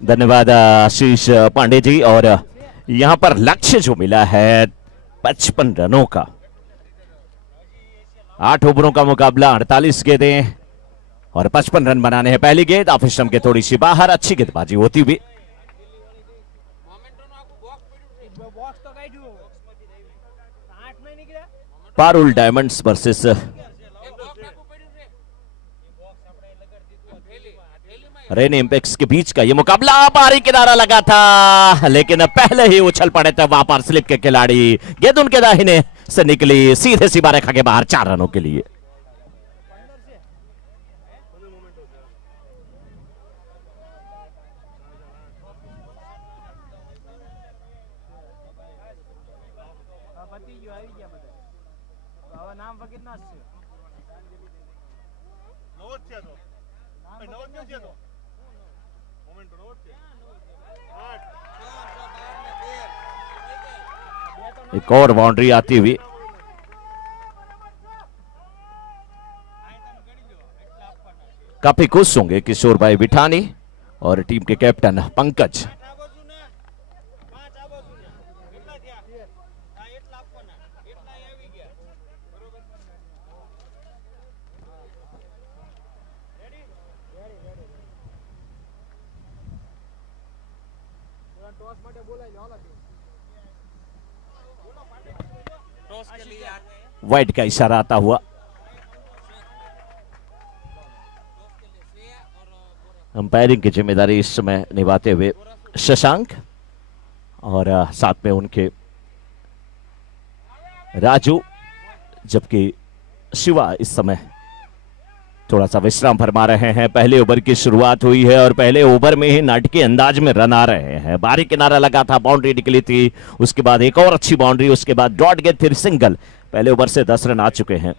धन्यवाद आशीष पांडे जी। और यहां पर लक्ष्य जो मिला है 55 रनों का। 8 ओवरों का मुकाबला, 48 गेंदें और 55 रन बनाने हैं। पहली गेंद ऑफ स्टंप के थोड़ी सी बाहर, अच्छी गेंदबाजी होती हुई। पारुल डायमंड्स वर्सेस रेनी इंपेक्स के बीच का ये मुकाबला। बाहरी किनारा लगा था लेकिन पहले ही उछल पड़े थे वहां पर स्लिप के खिलाड़ी। गेंद उनके दाहिने से निकली सीधे सीमा रेखा के बाहर, 4 रनों के लिए। एक और बाउंड्री आती हुई। काफी खुश होंगे किशोर भाई बिठानी और टीम के कैप्टन पंकज। वाइड का इशारा आता हुआ। अंपायरिंग की जिम्मेदारी इस समय निभाते हुए शशांक और साथ में उनके राजू, जबकि शिवा इस समय थोड़ा सा विश्राम फरमा रहे हैं। पहले ओवर की शुरुआत हुई है और पहले ओवर में ही नाटकीय अंदाज में रन आ रहे हैं। बाहरी किनारा लगा था, बाउंड्री निकली थी, उसके बाद एक और अच्छी बाउंड्री, उसके बाद डॉट गेंद, फिर सिंगल। पहले ओवर से 10 रन आ चुके हैं।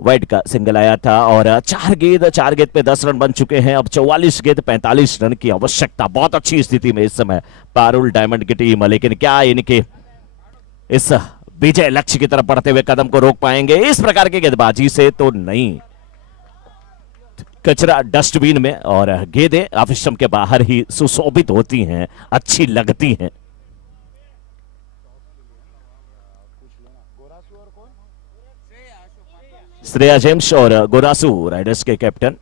वाइड का सिंगल आया था और 4 गेंद पे 10 रन बन चुके हैं। अब 44 गेंद 45 रन की आवश्यकता। बहुत अच्छी स्थिति में इस समय पारुल डायमंड की टीम, लेकिन क्या इनके इस विजय लक्ष्य की तरफ बढ़ते हुए कदम को रोक पाएंगे? इस प्रकार की गेंदबाजी से तो नहीं। कचरा डस्टबिन में और गेंदें ऑफ स्टंप के बाहर ही सुशोभित होती हैं, अच्छी लगती हैं। श्रेया जेम्स और गोरासू राइडर्स के कैप्टन,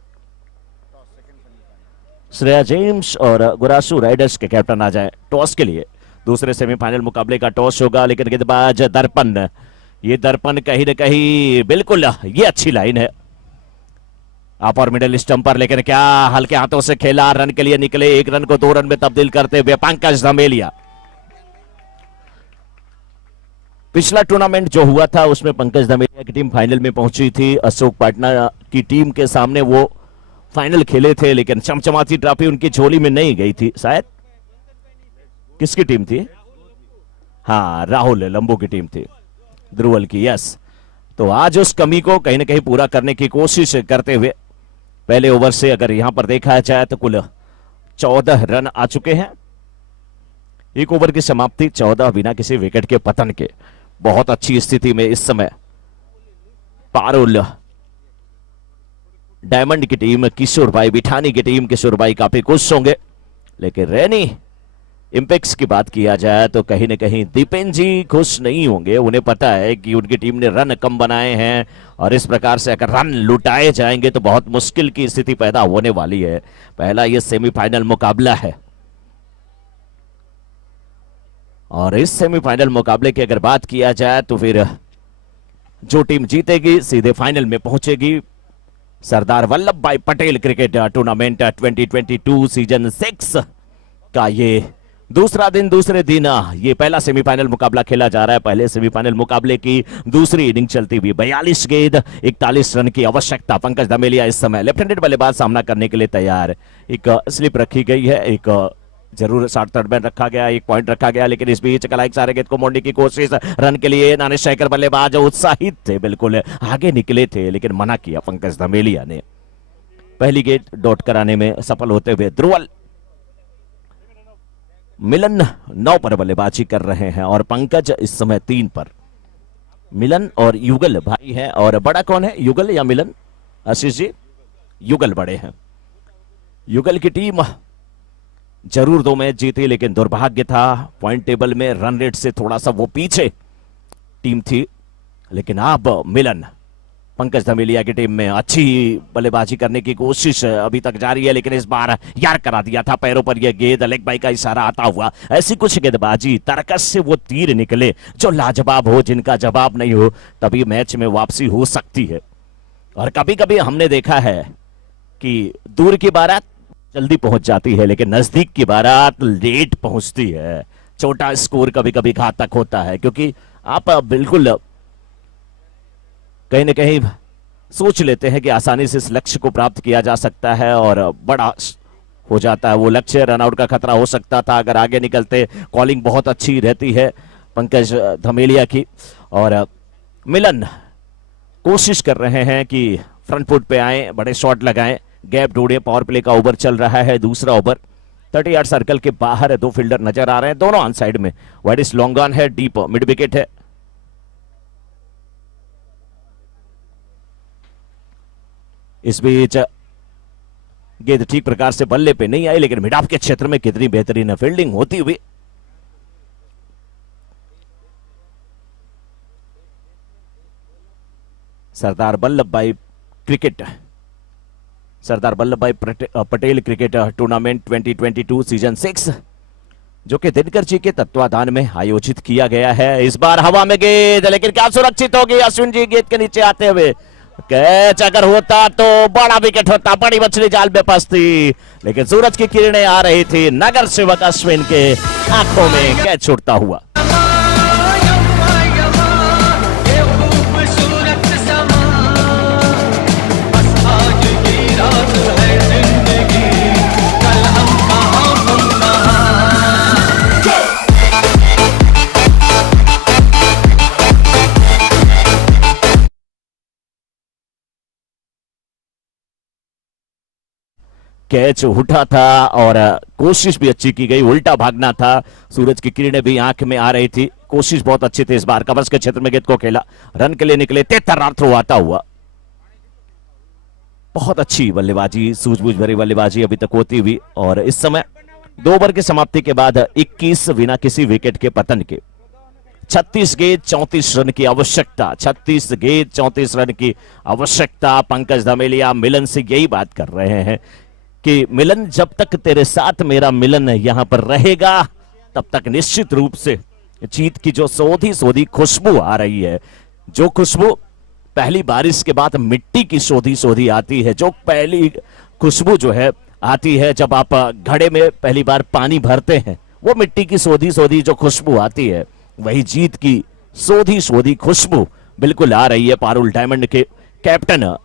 श्रेया जेम्स और गोरासू राइडर्स के कैप्टन आ जाए टॉस के लिए। दूसरे सेमीफाइनल मुकाबले का टॉस होगा, लेकिन गेंदबाज दर्पण, ये दर्पण कहीं न कहीं बिल्कुल ये अच्छी लाइन है आप और मिडिल स्टंप पर, लेकिन क्या हल्के हाथों से खेला, रन के लिए निकले। 1 रन को 2 रन में तब्दील करते हुए पंकज धमेलिया। पिछला टूर्नामेंट जो हुआ था उसमें पंकज धमेलिया की टीम फाइनल में पहुंची थी। अशोक पाटना की टीम के सामने वो फाइनल खेले थे, लेकिन चमचमाती ट्रॉफी उनकी झोली में नहीं गई थी। शायद किसकी टीम थी? हाँ, राहुल लंबू की टीम थी, ध्रुवल की। यस, तो आज उस कमी को कहीं ना कहीं पूरा करने की कोशिश करते हुए पहले ओवर से अगर यहां पर देखा जाए तो कुल 14 रन आ चुके हैं। 1 ओवर की समाप्ति 14 बिना किसी विकेट के पतन के। बहुत अच्छी स्थिति में इस समय पारुल डायमंड की टीम, किशोर भाई बिठानी की टीम। किशोर भाई काफी खुश होंगे, लेकिन रेनी इंपेक्स की बात किया जाए तो कहीं न कहीं दीपेन जी खुश नहीं होंगे। उन्हें पता है कि उनकी टीम ने रन कम बनाए हैं और इस प्रकार से अगर रन लुटाए जाएंगे तो बहुत मुश्किल की स्थिति पैदा होने वाली है। पहला ये सेमीफाइनल मुकाबला है और इस सेमीफाइनल मुकाबले की अगर बात किया जाए तो फिर जो टीम जीतेगी सीधे फाइनल में पहुंचेगी। सरदार वल्लभ भाई पटेल क्रिकेट टूर्नामेंट 2022 सीजन 6 का ये दूसरा दिन, दूसरे दिन ये पहला सेमीफाइनल मुकाबला खेला जा रहा है। पहले सेमीफाइनल मुकाबले की दूसरी इनिंग चलती हुई 42 गेंद 41 रन की आवश्यकता। पंकज धमेलिया इस समय लेफ्ट हैंडेड बल्लेबाज सामना करने के लिए तैयार। एक स्लिप रखी गई है, एक जरूर 60 रन रखा गया, 1 पॉइंट रखा गया, लेकिन इस बीच कलाइक सारे गेंद को मोड़ने की कोशिश। रन के लिए नाने शेखर बल्लेबाज उत्साहित थे, बिल्कुल आगे निकले थे, लेकिन मना किया पंकज धमेलिया ने। पहली गेंद डॉट कराने में सफल होते हुए ध्रुवल, मिलन 9 पर बल्लेबाजी कर रहे हैं और पंकज इस समय 3 पर। मिलन और युगल भाई हैं। और बड़ा कौन है, युगल या मिलन? आशीष जी, युगल बड़े हैं। युगल की टीम जरूर 2 मैच जीती, लेकिन दुर्भाग्य था पॉइंट टेबल में रन रेट से थोड़ा सा वो पीछे टीम थी। लेकिन अब मिलन पंकज धमेलिया की टीम में अच्छी बल्लेबाजी करने की कोशिश अभी तक जारी है, लेकिन इस बार यार करा दिया था पैरों पर यह गेंद, लेग बाई का इशारा आता हुआ। ऐसी कुछ गेंदबाजी तरकस से वो तीर निकले जो लाजवाब हो, जिनका जवाब नहीं हो, तभी मैच में वापसी हो सकती है। और कभी कभी हमने देखा है कि दूर की बारात जल्दी पहुंच जाती है, लेकिन नजदीक की बारात लेट पहुंचती है। छोटा स्कोर कभी कभी घातक होता है, क्योंकि आप बिल्कुल कहीं न कहीं सोच लेते हैं कि आसानी से इस लक्ष्य को प्राप्त किया जा सकता है और बड़ा हो जाता है वो लक्ष्य। रनआउट का खतरा हो सकता था अगर आगे निकलते। कॉलिंग बहुत अच्छी रहती है पंकज धमेलिया की, और मिलन कोशिश कर रहे हैं कि फ्रंट फुट पे आए, बड़े शॉट लगाएं, गैप ढूंढे। पावर प्ले का ओवर चल रहा है, दूसरा ओवर। 30 यार्ड सर्कल के बाहर है, 2 फील्डर नजर आ रहे हैं, दोनों ऑन साइड में। वाइड इस लॉन्ग ऑन है, डीप मिड विकेट है। इस बीच गेंद ठीक प्रकार से बल्ले पे नहीं आई, लेकिन मिड ऑफ के क्षेत्र में कितनी बेहतरीन फील्डिंग होती हुई। सरदार वल्लभ भाई पटेल क्रिकेट टूर्नामेंट 2022 सीजन 6 जो कि दिनकर जी के तत्वाधान में आयोजित किया गया है। इस बार हवा में गेंद, लेकिन क्या सुरक्षित होगी अश्विन जी गेंद के नीचे आते हुए। कैच अगर होता तो बड़ा विकेट होता, बड़ी मछली जाल में फंसती, लेकिन सूरज की किरणें आ रही थी नगर सेवक अश्विन के आंखों में, कैच छूटता हुआ। कैच उठा था और कोशिश भी अच्छी की गई, उल्टा भागना था। सूरज की किरणें भी आंख में आ रही थी, कोशिश बहुत अच्छी थी। इस बार कवर्स के क्षेत्र में गेंद को खेला, रन के लिए निकले, 73 थ्रो आता हुआ। बहुत अच्छी बल्लेबाजी, सूझबूझ भरी बल्लेबाजी अभी तक होती हुई। और इस समय 2 ओवर की समाप्ति के बाद 21 बिना किसी विकेट के पतन के 36 गेंद 34 रन की आवश्यकता, 36 गेंद 34 रन की आवश्यकता। पंकज धमेलिया मिलन से यही बात कर रहे हैं कि मिलन, जब तक तेरे साथ मेरा मिलन यहां पर रहेगा तब तक निश्चित रूप से जीत की जो सोधी खुशबू आ रही है, जो खुशबू पहली बारिश के बाद मिट्टी की सोधी आती है, जो पहली खुशबू जो है आती है जब आप घड़े में पहली बार पानी भरते हैं, वो मिट्टी की सोधी जो खुशबू आती है, वही जीत की सोधी खुशबू बिल्कुल आ रही है पारुल डायमंड के कैप्टन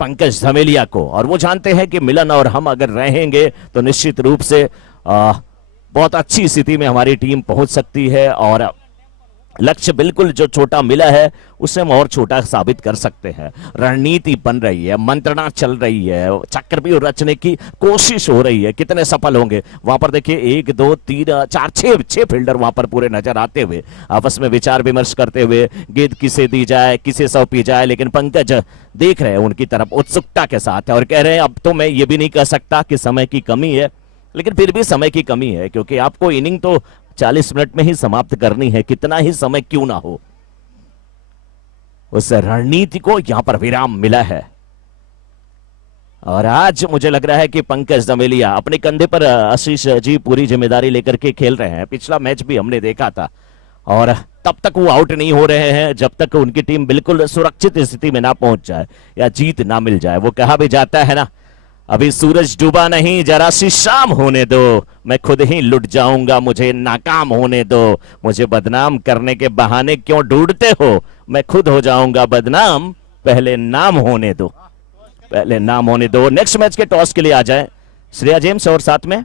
पंकज धमेलिया को। और वो जानते हैं कि मिलन और हम अगर रहेंगे तो निश्चित रूप से बहुत अच्छी स्थिति में हमारी टीम पहुंच सकती है, और लक्ष्य बिल्कुल जो छोटा मिला है उसे हम और छोटा साबित कर सकते हैं। रणनीति बन रही है, मंत्रणा चल रही है, चक्रव्यूह रचने की कोशिश हो रही है। कितने सफल होंगे वहां पर देखिए, 1 2 3 4 6 फील्डर वहां पर पूरे नजर आते हुए, आपस में विचार विमर्श करते हुए गेंद किसे दी जाए, किसे सौंपी जाए। लेकिन पंकज देख रहे हैं उनकी तरफ उत्सुकता के साथ और कह रहे हैं अब तो मैं ये भी नहीं कह सकता कि समय की कमी है, लेकिन फिर भी समय की कमी है, क्योंकि आपको इनिंग तो 40 मिनट में ही समाप्त करनी है, कितना ही समय क्यों ना हो। उस रणनीति को यहां पर विराम मिला है। और आज मुझे लग रहा है कि पंकज धमेलिया अपने कंधे पर आशीष जी पूरी जिम्मेदारी लेकर के खेल रहे हैं। पिछला मैच भी हमने देखा था, और तब तक वो आउट नहीं हो रहे हैं जब तक उनकी टीम बिल्कुल सुरक्षित स्थिति में ना पहुंच जाए या जीत ना मिल जाए। वो कहा भी जाता है ना, अभी सूरज डूबा नहीं, जरा सी शाम होने दो, मैं खुद ही लुट जाऊंगा, मुझे नाकाम होने दो, मुझे बदनाम करने के बहाने क्यों ढूंढते हो, मैं खुद हो जाऊंगा बदनाम, पहले नाम होने दो, पहले नाम होने दो। नेक्स्ट मैच के टॉस के लिए आ जाए श्रेया जेम्स और साथ में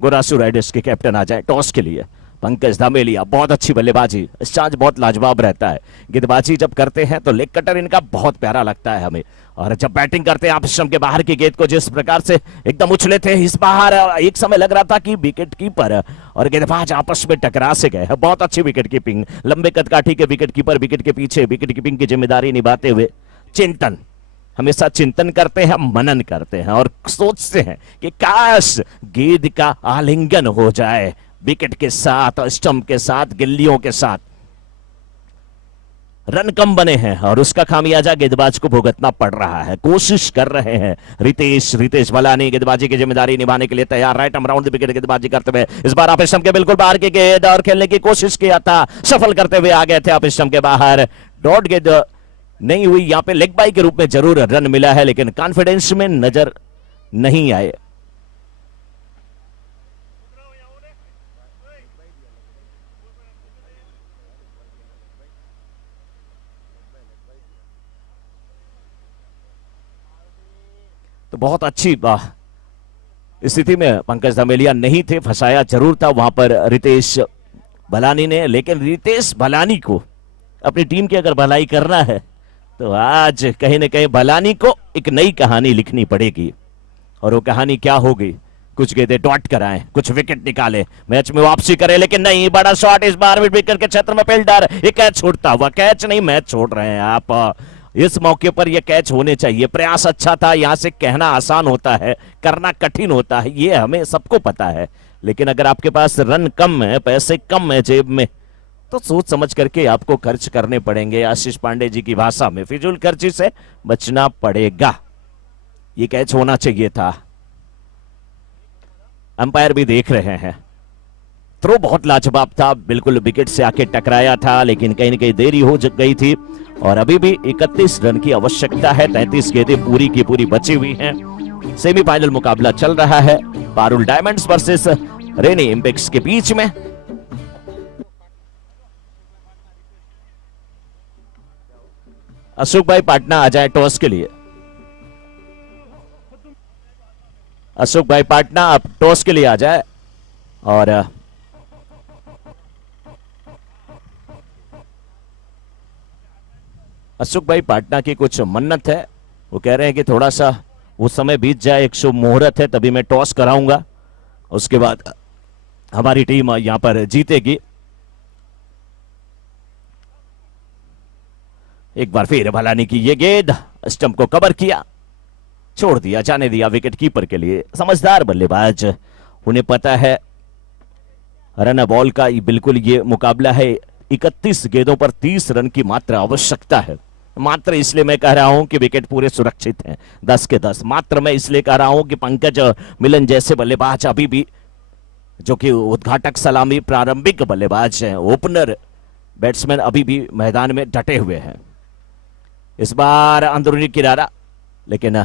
गोरासू राइडर्स के कैप्टन आ जाए टॉस के लिए। पंकज धमेलिया बहुत अच्छी बल्लेबाजी, चार्ज बहुत लाजवाब रहता है। गेंदबाजी जब करते हैं तो लेग कटर इनका बहुत प्यारा लगता है हमें, और जब बैटिंग करते हैं आप स्टंप के बाहर की गेंद को जिस प्रकार से एकदम उछले थे, इस बाहर एक समय लग रहा था कि विकेट कीपर और गेंदबाज आपस में टकरा से गए। बहुत अच्छी विकेट कीपिंग, लंबे कदकाठी के विकेट कीपर विकेट के पीछे विकेट कीपिंग की जिम्मेदारी निभाते हुए चिंतन हमेशा चिंतन करते हैं, मनन करते हैं और सोचते हैं कि काश गेंद का आलिंगन हो जाए विकेट के साथ, स्टंप के साथ, गिल्लियों के साथ। रन कम बने हैं और उसका खामियाजा गेंदबाज को भुगतना पड़ रहा है। कोशिश कर रहे हैं रितेश भलानी गेंदबाजी की जिम्मेदारी निभाने के लिए तैयार। Right arm round the wicket गेंदबाजी करते हुए इस बार आप स्टंप के बिल्कुल बाहर की गेंद और खेलने की कोशिश किया था, सफल करते हुए आ गए थे आप स्टंप के बाहर। डॉट गेंद नहीं हुई, यहां पे लेग बाई के रूप में जरूर रन मिला है लेकिन कॉन्फिडेंस में नजर नहीं आए। तो बहुत अच्छी स्थिति में पंकज धमेलिया नहीं थे, फंसाया जरूर था वहां पर रितेश भलानी ने, लेकिन रितेश भलानी को अपनी टीम की अगर भलाई करना है तो आज कहीं न कहीं भलानी को एक नई कहानी लिखनी पड़ेगी। और वो कहानी क्या होगी? कुछ गेंदें डॉट कराएं, कुछ विकेट निकाले, मैच में वापसी करे, लेकिन नहीं, बड़ा शॉट इस बार मिड विकेट के क्षेत्र में फील्डर, ये कैच छोड़ता हुआ, कैच नहीं मैच छोड़ रहे हैं आप। इस मौके पर यह कैच होने चाहिए। प्रयास अच्छा था, यहां से कहना आसान होता है, करना कठिन होता है, ये हमें सबको पता है। लेकिन अगर आपके पास रन कम है, पैसे कम है जेब में, तो सोच समझ करके आपको खर्च करने पड़ेंगे। आशीष पांडे जी की भाषा में फिजूल खर्ची से बचना पड़ेगा। ये कैच होना चाहिए था। अंपायर भी देख रहे हैं। थ्रो बहुत लाजवाब था, बिल्कुल विकेट से आके टकराया था, लेकिन कहीं न कहीं देरी हो गई थी और अभी भी 31 रन की आवश्यकता है। 33 गेंदें पूरी की पूरी बची हुई हैं। सेमीफाइनल मुकाबला चल रहा है पारुल डायमंड्स वर्सेस रेनी इंपेक्स के बीच में। अशोक भाई पाटना आ जाए टॉस के लिए। अशोक भाई पाटना आप टॉस के लिए आ जाए। और अशोक भाई पाटना की कुछ मन्नत है, वो कह रहे हैं कि थोड़ा सा वो समय बीत जाए, एक शुभ मुहूर्त है तभी मैं टॉस कराऊंगा, उसके बाद हमारी टीम यहां पर जीतेगी। एक बार फिर भलानी की ये गेंद, स्टंप को कवर किया, छोड़ दिया, जाने दिया विकेट कीपर के लिए। समझदार बल्लेबाज, उन्हें पता है रन बॉल का बिल्कुल ये मुकाबला है। 31 गेंदों पर 30 रन की मात्र आवश्यकता है। मात्र इसलिए मैं कह रहा हूं कि विकेट पूरे सुरक्षित हैं, 10 के 10। मात्र मैं इसलिए कह रहा हूं कि पंकज मिलन जैसे बल्लेबाज अभी भी, जो कि उद्घाटक सलामी प्रारंभिक बल्लेबाज हैं, ओपनर बैट्समैन अभी भी मैदान में डटे हुए हैं। इस बार अंदरूनी किनारा, लेकिन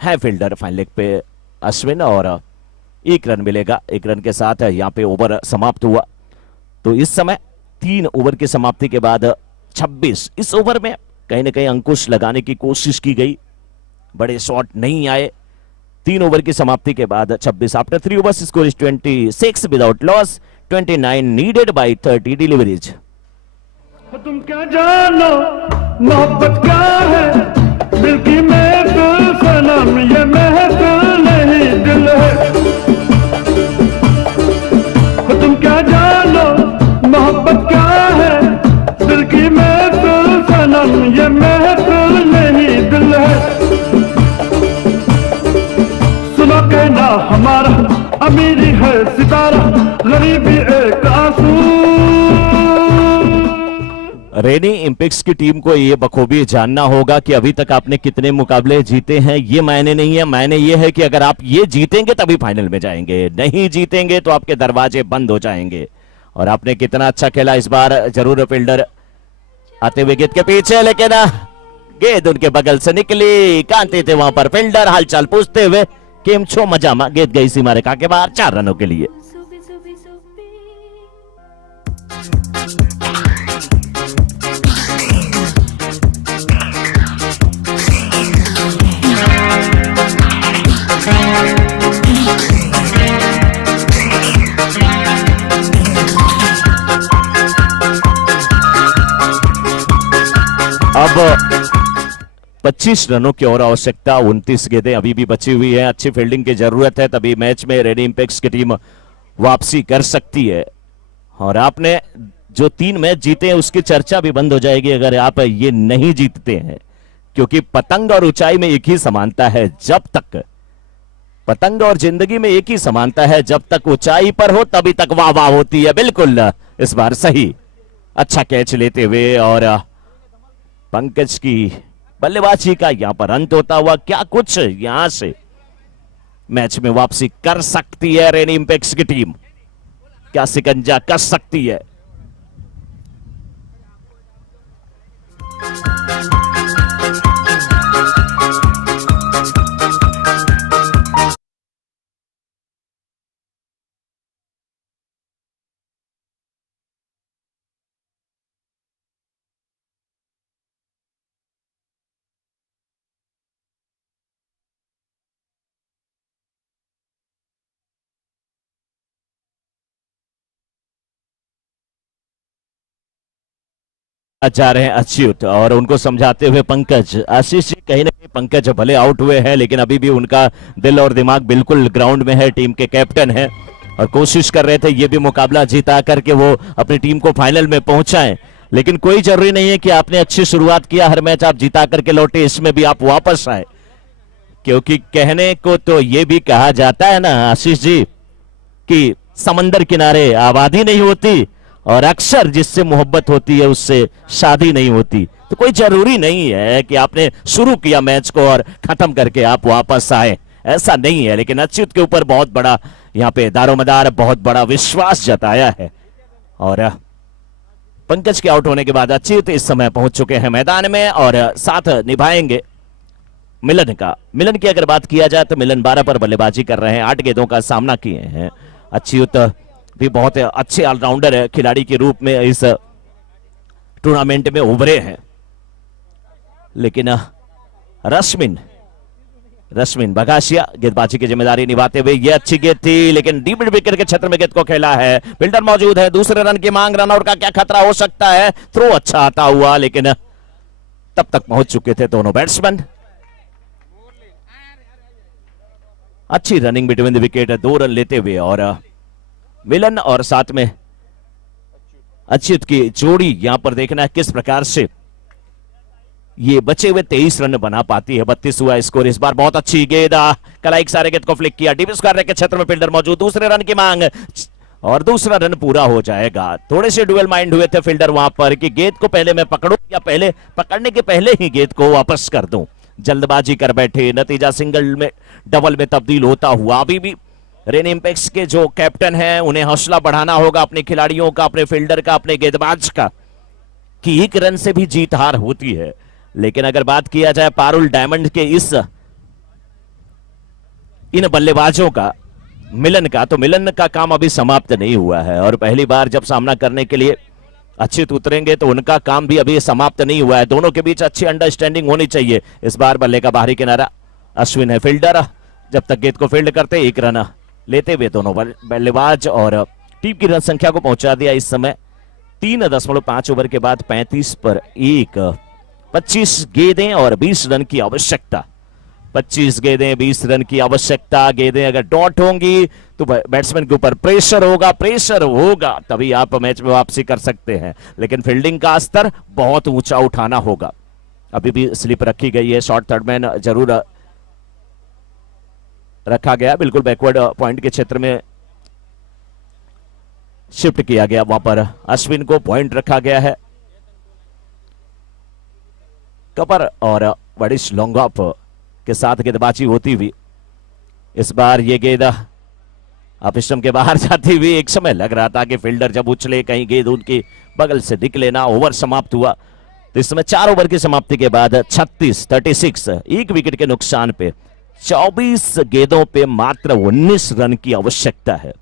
है फील्डर फाइन लेग पे अश्विन और 1 रन मिलेगा। 1 रन के साथ यहां पे ओवर समाप्त हुआ। तो इस समय 3 ओवर की समाप्ति के बाद 26, इस ओवर में कहीं ना कहीं अंकुश लगाने की कोशिश की गई, बड़े शॉट नहीं आए। 3 ओवर की समाप्ति के बाद 26 after 3 overs score is 26 without loss, 29 needed bye 30 deliveries. तुम क्या जानो मोहब्बत क्या है, दिल की महफिल सनम ये महफिल नहीं दिल है। तुम क्या जानो मोहब्बत क्या है, दिल की महफिल सनम ये महफिल नहीं दिल है। सुनो कहना हमारा अमीरी है सितारा, गरीबी एक आंसू। रेनी इंपेक्स की टीम को ये बखूबी जानना होगा कि अभी तक आपने कितने मुकाबले जीते हैं। ये मायने नहीं है, मायने ये है कि अगर आप ये जीतेंगे तभी फाइनल में जाएंगे, नहीं जीतेंगे तो आपके दरवाजे बंद हो जाएंगे। और आपने कितना अच्छा खेला इस बार, जरूर फील्डर आते हुए गेंद के पीछे, लेकिन गेंद उनके बगल से निकली। कांते थे वहां पर फील्डर, हालचाल पूछते हुए, केम छो मजामा, गेंद गई सीमा रेखा के बाहर 4 रनों के लिए। सुबह सुबह सुबह अब 25 रनों की और आवश्यकता, 29 गेंदें अभी भी बची हुई है। अच्छी फील्डिंग की जरूरत है, तभी मैच में रेडी इंपेक्स की टीम वापसी कर सकती है। और आपने जो 3 मैच जीते हैं उसकी चर्चा भी बंद हो जाएगी अगर आप ये नहीं जीतते हैं, क्योंकि पतंग और ऊंचाई में एक ही समानता है, जब तक पतंग और जिंदगी में एक ही समानता है, जब तक ऊंचाई पर हो तभी तक वाह वाह होती है। बिल्कुल इस बार सही, अच्छा कैच लेते हुए और पंकज की बल्लेबाजी का यहां पर अंत होता हुआ क्या कुछ यहां से मैच में वापसी कर सकती है रेनी इंपेक्स की टीम, क्या सिकंजा कस सकती है। जा रहे हैं अच्युत और उनको समझाते हुए पंकज। आशीष जी, कहीं ना कहीं पंकज भले आउट हुए हैं लेकिन अभी भी उनका दिल और दिमाग बिल्कुल ग्राउंड में है, टीम के कैप्टन हैं और कोशिश कर रहे थे ये भी मुकाबला जीता करके वो अपनी टीम को फाइनल में पहुंचाएं। लेकिन कोई जरूरी नहीं है कि आपने अच्छी शुरुआत किया, हर मैच आप जीता करके लौटे, इसमें भी आप वापस आए, क्योंकि कहने को तो ये भी कहा जाता है ना आशीष जी कि समंदर किनारे आबादी नहीं होती और अक्सर जिससे मोहब्बत होती है उससे शादी नहीं होती। तो कोई जरूरी नहीं है कि आपने शुरू किया मैच को और खत्म करके आप वापस आए, ऐसा नहीं है। लेकिन अच्युत के ऊपर बहुत बड़ा यहाँ पे दारोमदार, बहुत बड़ा विश्वास जताया है और पंकज के आउट होने के बाद अच्युत इस समय पहुंच चुके हैं मैदान में और साथ निभाएंगे मिलन का। मिलन की अगर बात किया जाए तो मिलन 12 पर बल्लेबाजी कर रहे हैं, 8 गेंदों का सामना किए हैं। अच्युत भी बहुत अच्छे ऑलराउंडर खिलाड़ी के रूप में इस टूर्नामेंट में उभरे हैं, लेकिन रश्मिन बगासिया गेंदबाजी की जिम्मेदारी निभाते हुए, यह अच्छी गेंद थी लेकिन डीप मिड विकेट के क्षेत्र में गेंद को खेला है, फील्डर मौजूद है, दूसरे रन की मांग, रन आउट का क्या खतरा हो सकता है, थ्रो अच्छा आता हुआ लेकिन तब तक पहुंच चुके थे दोनों बैट्समैन। अच्छी running between the wicket, 2 run लेते हुए और मिलन और साथ में अच्युत की जोड़ी यहां पर देखना है किस प्रकार से ये बचे हुए 23 रन बना पाती है। 32 हुआ स्कोर इस बार। बहुत अच्छी गेंद, कलाइक सारे गेंद को फ्लिक किया, डीप स्क्वायर के क्षेत्र में फील्डर मौजूद, दूसरे रन की मांग और दूसरा रन पूरा हो जाएगा। थोड़े से डुअल माइंड हुए थे फील्डर वहां पर कि गेंद को पहले मैं पकड़ूं या पहले पकड़ने के पहले ही गेंद को वापस कर दूं, जल्दबाजी कर बैठे, नतीजा सिंगल में डबल में तब्दील होता हुआ। अभी भी रेनी इंपेक्स के जो कैप्टन हैं उन्हें हौसला बढ़ाना होगा अपने खिलाड़ियों का, अपने फील्डर का, अपने गेंदबाज का, कि एक रन से भी जीत हार होती है। लेकिन अगर बात किया जाए पारुल डायमंड के इन बल्लेबाजों का, मिलन का, तो मिलन का काम अभी समाप्त नहीं हुआ है और पहली बार जब सामना करने के लिए अच्युत उतरेंगे तो उनका काम भी अभी समाप्त नहीं हुआ है। दोनों के बीच अच्छी अंडरस्टैंडिंग होनी चाहिए। इस बार बल्ले का बाहरी किनारा, अश्विन है फील्डर, जब तक गेंद को फील्ड करते 1 रन लेते हुए दोनों बल्लेबाज और टीम की रन संख्या को पहुंचा दिया इस समय 3.5 ओवर के बाद 35 पर 1, 25 गेंदें और 20 रन की आवश्यकता। 25 गेंदें 20 रन की आवश्यकता। गेंदें अगर डॉट होंगी तो बैट्समैन के ऊपर प्रेशर होगा तभी आप मैच में वापसी कर सकते हैं। लेकिन फील्डिंग का स्तर बहुत ऊंचा उठाना होगा। अभी भी स्लिप रखी गई है, शॉर्ट थर्ड मैन जरूर रखा गया, बिल्कुल बैकवर्ड पॉइंट के क्षेत्र में शिफ्ट किया गया, वहां पर अश्विन को पॉइंट रखा गया है। कपर और बड़िश लॉन्ग ऑफ के साथ गेंदबाजी होती हुई इस बार ये गेंद आप स्टंप के बाहर जाती हुई, एक समय लग रहा था कि फील्डर जब उछले कहीं गेंद उनकी बगल से निकले ना। ओवर समाप्त हुआ तो इस समय 4 ओवर की समाप्ति के बाद 36 एक विकेट के नुकसान पे 24 गेंदों पे मात्र 19 रन की आवश्यकता है।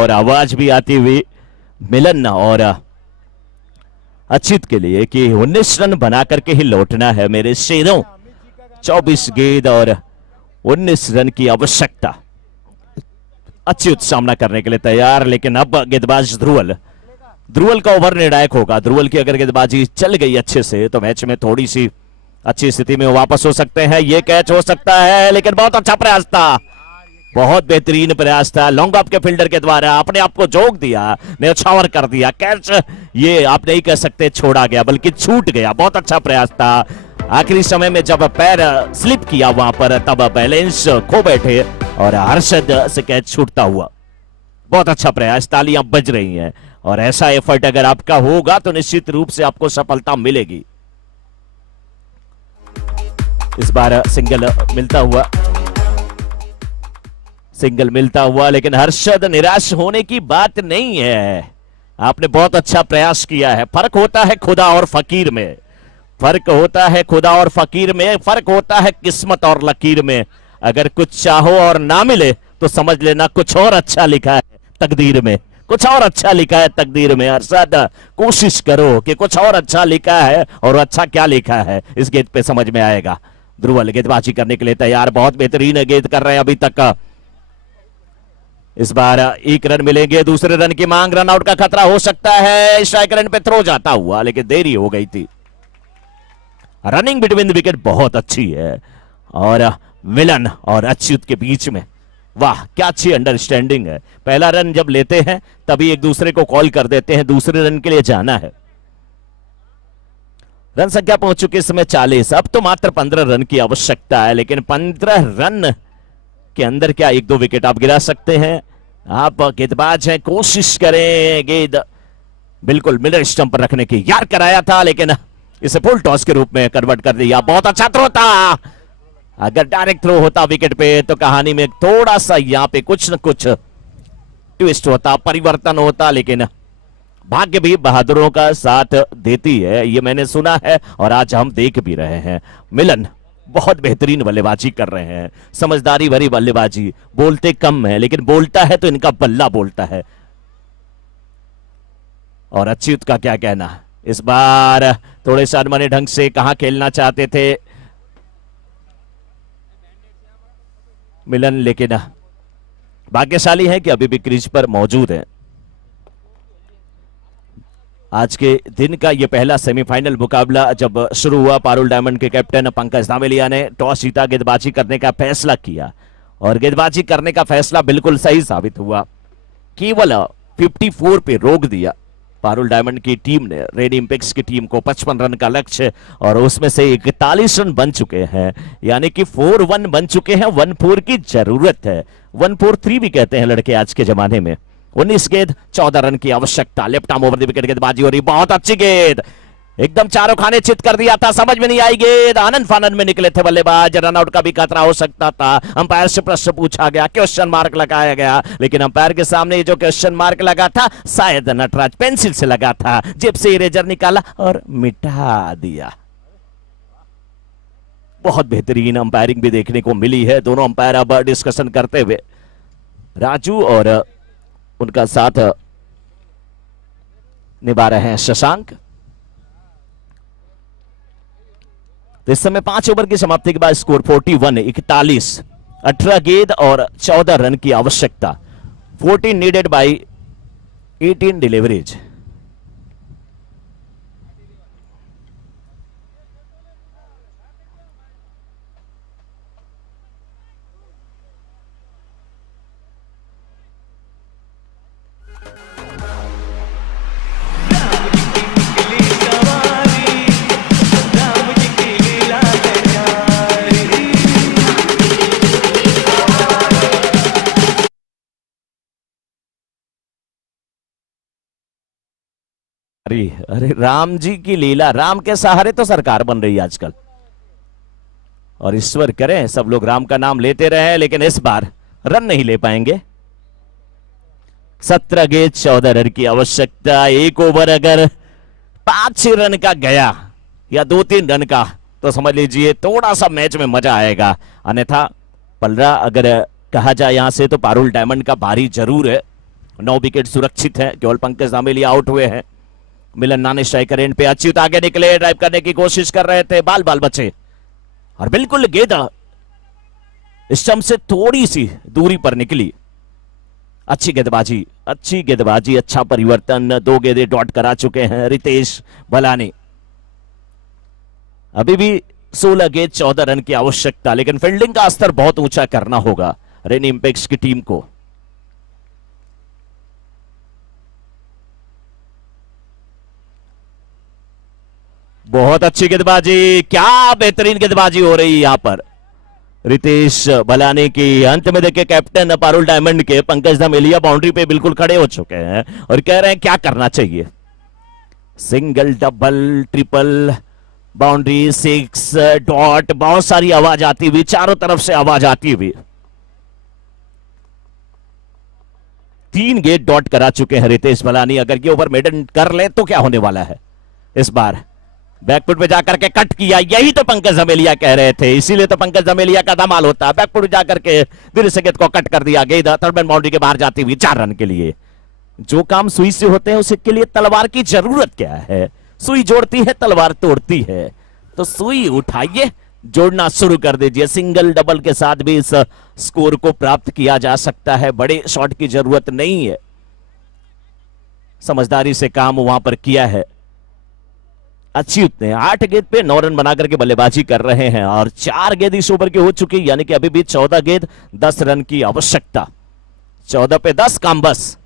और आवाज भी आती हुई मिलन और अच्युत के लिए कि 19 रन बना करके ही लौटना है मेरे शेरों। 24 गेंद और 19 रन की आवश्यकता। अच्युत सामना करने के लिए तैयार, लेकिन अब गेंदबाज ध्रुवल का ओवर निर्णायक होगा। ध्रुवल की अगर गेंदबाजी चल गई अच्छे से तो मैच में थोड़ी सी अच्छी स्थिति में वापस हो सकते हैं। ये कैच हो सकता है, लेकिन बहुत अच्छा प्रयास था, बहुत बेहतरीन प्रयास था। लॉन्ग ऑफ के फील्डर के द्वारा अपने आप को जोक दिया, न्यौछावर कर दिया। कैच ये आप नहीं कह सकते छोड़ा गया, बल्कि छूट गया। बहुत अच्छा प्रयास था। आखिरी समय में जब पैर स्लिप किया वहां पर, तब बैलेंस खो बैठे और हर्षद से कैच छूटता हुआ। बहुत अच्छा प्रयास, तालियां बज रही हैं। और ऐसा एफर्ट अगर आपका होगा तो निश्चित रूप से आपको सफलता मिलेगी। इस बार सिंगल मिलता हुआ, लेकिन हर्षद निराश होने की बात नहीं है। आपने बहुत अच्छा प्रयास किया है। फर्क होता है खुदा और फकीर में, फर्क होता है खुदा और फकीर में, फर्क होता है किस्मत और लकीर में। अगर कुछ चाहो और ना मिले तो समझ लेना कुछ और अच्छा लिखा है तकदीर में, कुछ और अच्छा लिखा है तकदीर में। हर्षद कोशिश करो कि कुछ और अच्छा लिखा है, और अच्छा क्या लिखा है इस गेंद पे समझ में आएगा। ध्रुवल गेंदबाजी करने के लिए तैयार, बहुत बेहतरीन गेंद कर रहे हैं अभी तक। इस बार 1 रन मिलेंगे, दूसरे रन की मांग, रन आउट का खतरा हो सकता है। स्ट्राइक रन पे थ्रो जाता हुआ, लेकिन देरी हो गई थी। रनिंग बिटवीन द विकेट बहुत अच्छी है, और मिलन और अच्युत के बीच में वाह क्या अच्छी अंडरस्टैंडिंग है। पहला रन जब लेते हैं तभी एक दूसरे को कॉल कर देते हैं, दूसरे रन के लिए जाना है। रन संख्या पहुंच चुकी इस समय 40। अब तो मात्र 15 रन की आवश्यकता है, लेकिन 15 रन के अंदर क्या 1-2 विकेट आप गिरा सकते हैं। आप गेंदबाज हैं, कोशिश करें गेंद बिल्कुल मिडल स्टंप पर रखने की। यार कराया था, लेकिन इसे फुल टॉस के रूप में कन्वर्ट कर दिया। बहुत अच्छा थ्रो था। अगर डायरेक्ट थ्रो होता विकेट पे तो कहानी में थोड़ा सा यहां पे कुछ न कुछ ट्विस्ट होता, परिवर्तन होता, लेकिन भाग्य भी बहादुरों का साथ देती है, ये मैंने सुना है और आज हम देख भी रहे हैं। मिलन बहुत बेहतरीन बल्लेबाजी कर रहे हैं, समझदारी भरी बल्लेबाजी। बोलते कम है, लेकिन बोलता है तो इनका बल्ला बोलता है। और अच्युत का क्या कहना, इस बार थोड़े से अनमने ढंग से कहां खेलना चाहते थे मिलन, लेकिन भाग्यशाली है कि अभी भी क्रीज पर मौजूद है। आज के दिन का यह पहला सेमीफाइनल मुकाबला जब शुरू हुआ, पारुल डायमंड के कैप्टन पंकज धामेलिया ने टॉस जीता, गेंदबाजी करने का फैसला किया, और गेंदबाजी करने का फैसला बिल्कुल सही साबित हुआ। केवल 54 पे रोक दिया पारुल डायमंड की टीम ने रेड इंपेक्स की टीम को। 55 रन का लक्ष्य, और उसमें से 41 रन बन चुके हैं, यानी कि 4-1 बन चुके हैं। 1-4 की जरूरत है, 1-4-3 भी कहते हैं लड़के आज के जमाने में। 19 गेंद 14 रन की आवश्यकता। Left arm over the wicket गेंदबाजी हो रही, बहुत अच्छी गेंद, एकदम चारों खाने चित कर दिया था। समझ में नहीं आई गेंद, आनंद फानंद में निकले थे बल्लेबाज। रन आउट का भी खतरा हो सकता था। अंपायर से प्रश्न पूछा गया, क्वेश्चन मार्क लगाया गया, लेकिन अंपायर के सामने जो क्वेश्चन मार्क लगा था शायद नटराज पेंसिल से लगा था, जेब से इरेजर निकाला और मिटा दिया। बहुत बेहतरीन अंपायरिंग भी देखने को मिली है। दोनों अंपायर अब डिस्कशन करते हुए, राजू और उनका साथ निभा रहे हैं शशांक। इस समय 5 ओवर की समाप्ति के बाद स्कोर 41, 18 गेंद और 14 रन की आवश्यकता। 14 नीडेड बाय 18 डिलीवरीज। अरे राम जी की लीला, राम के सहारे तो सरकार बन रही है आजकल, और ईश्वर करें सब लोग राम का नाम लेते रहे, लेकिन इस बार रन नहीं ले पाएंगे। 17 गेंद 14 रन की आवश्यकता। एक ओवर अगर 5-6 रन का गया या 2-3 रन का तो समझ लीजिए थोड़ा सा मैच में मजा आएगा। अन्यथा पलरा अगर कहा जाए यहां से तो पारुल डायमंड का भारी जरूर है, 9 विकेट सुरक्षित है, केवल पंकज धामेलिया आउट हुए हैं। मिलन नाने स्ट्राइकर एंड पे अच्युत आगे निकले, ड्राइव करने की कोशिश कर रहे थे, बाल बचे और बिल्कुल गेंद स्टंप से थोड़ी सी दूरी पर निकली। अच्छी गेंदबाजी, अच्छा परिवर्तन, 2 गेंदें डॉट करा चुके हैं रितेश बलानी। अभी भी 16 गेंद 14 रन की आवश्यकता, लेकिन फील्डिंग का स्तर बहुत ऊंचा करना होगा रेन इंपेक्स की टीम को। बहुत अच्छी गेंदबाजी, क्या बेहतरीन गेंदबाजी हो रही है यहां पर रितेश बलानी की। अंत में देखिए कैप्टन पारुल डायमंड के पंकज धामेलिया बाउंड्री पे बिल्कुल खड़े हो चुके हैं और कह रहे हैं क्या करना चाहिए। Single, double, triple, boundary, 6 dot, बहुत सारी आवाज आती हुई, चारों तरफ से आवाज आती हुई। 3 गेंद डॉट करा चुके हैं रितेश बलानी। अगर ये ओवर मेडन कर ले तो क्या होने वाला है। इस बार बैकफुट पे जाकर के कट किया, यही तो पंकज धामेलिया कह रहे थे, इसीलिए तो पंकज धामेलिया का धमाल होता है। बैकफुट पे जाकर के धीरे से गेंद को कट कर दिया, गेंद थर्ड मैन बाउंड्री के बाहर जाती हुई 4 रन के लिए। जो काम सुई से होते हैं उसके लिए तलवार की जरूरत क्या है। सुई जोड़ती है, तलवार तोड़ती है, तो सुई उठाइए, जोड़ना शुरू कर दीजिए। सिंगल डबल के साथ भी इस स्कोर को प्राप्त किया जा सकता है, बड़े शॉट की जरूरत नहीं है। समझदारी से काम वहां पर किया है। अच्युत ने 8 गेंद पे 9 रन बनाकर के बल्लेबाजी कर रहे हैं और 4 गेंद इस ओवर की हो चुकी, यानी कि अभी भी 14 गेंद 10 रन की आवश्यकता। 14 पे 10 काम बस।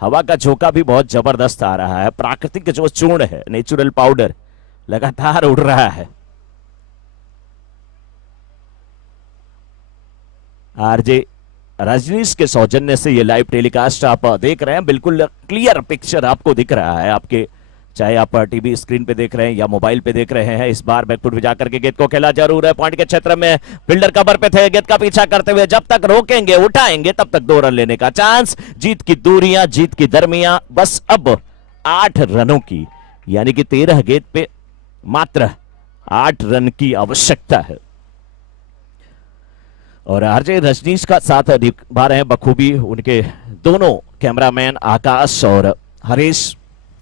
हवा का झोंका भी बहुत जबरदस्त आ रहा है, प्राकृतिक जो चूर्ण है, नेचुरल पाउडर लगातार उड़ रहा है। आरजे रजनीश के सौजन्य से ये लाइव टेलीकास्ट आप देख रहे हैं, बिल्कुल क्लियर पिक्चर आपको दिख रहा है, आपके चाहे आप टीवी स्क्रीन पे देख रहे हैं या मोबाइल पे देख रहे हैं। इस बार बैकफुट पे जाकर के गेंद को खेला जरूर है, पॉइंट के क्षेत्र में फील्डर कवर पे थे, गेंद का पीछा करते हुए जब तक रोकेंगे उठाएंगे तब तक 2 रन लेने का चांस। जीत की दूरियां, जीत की दरमियां बस अब 8 रनों की, यानी कि 13 गेंद पे मात्र 8 रन की आवश्यकता है। और आरजे रजनीश का साथ निभा रहे हैं बखूबी उनके दोनों कैमरामैन आकाश और हरीश।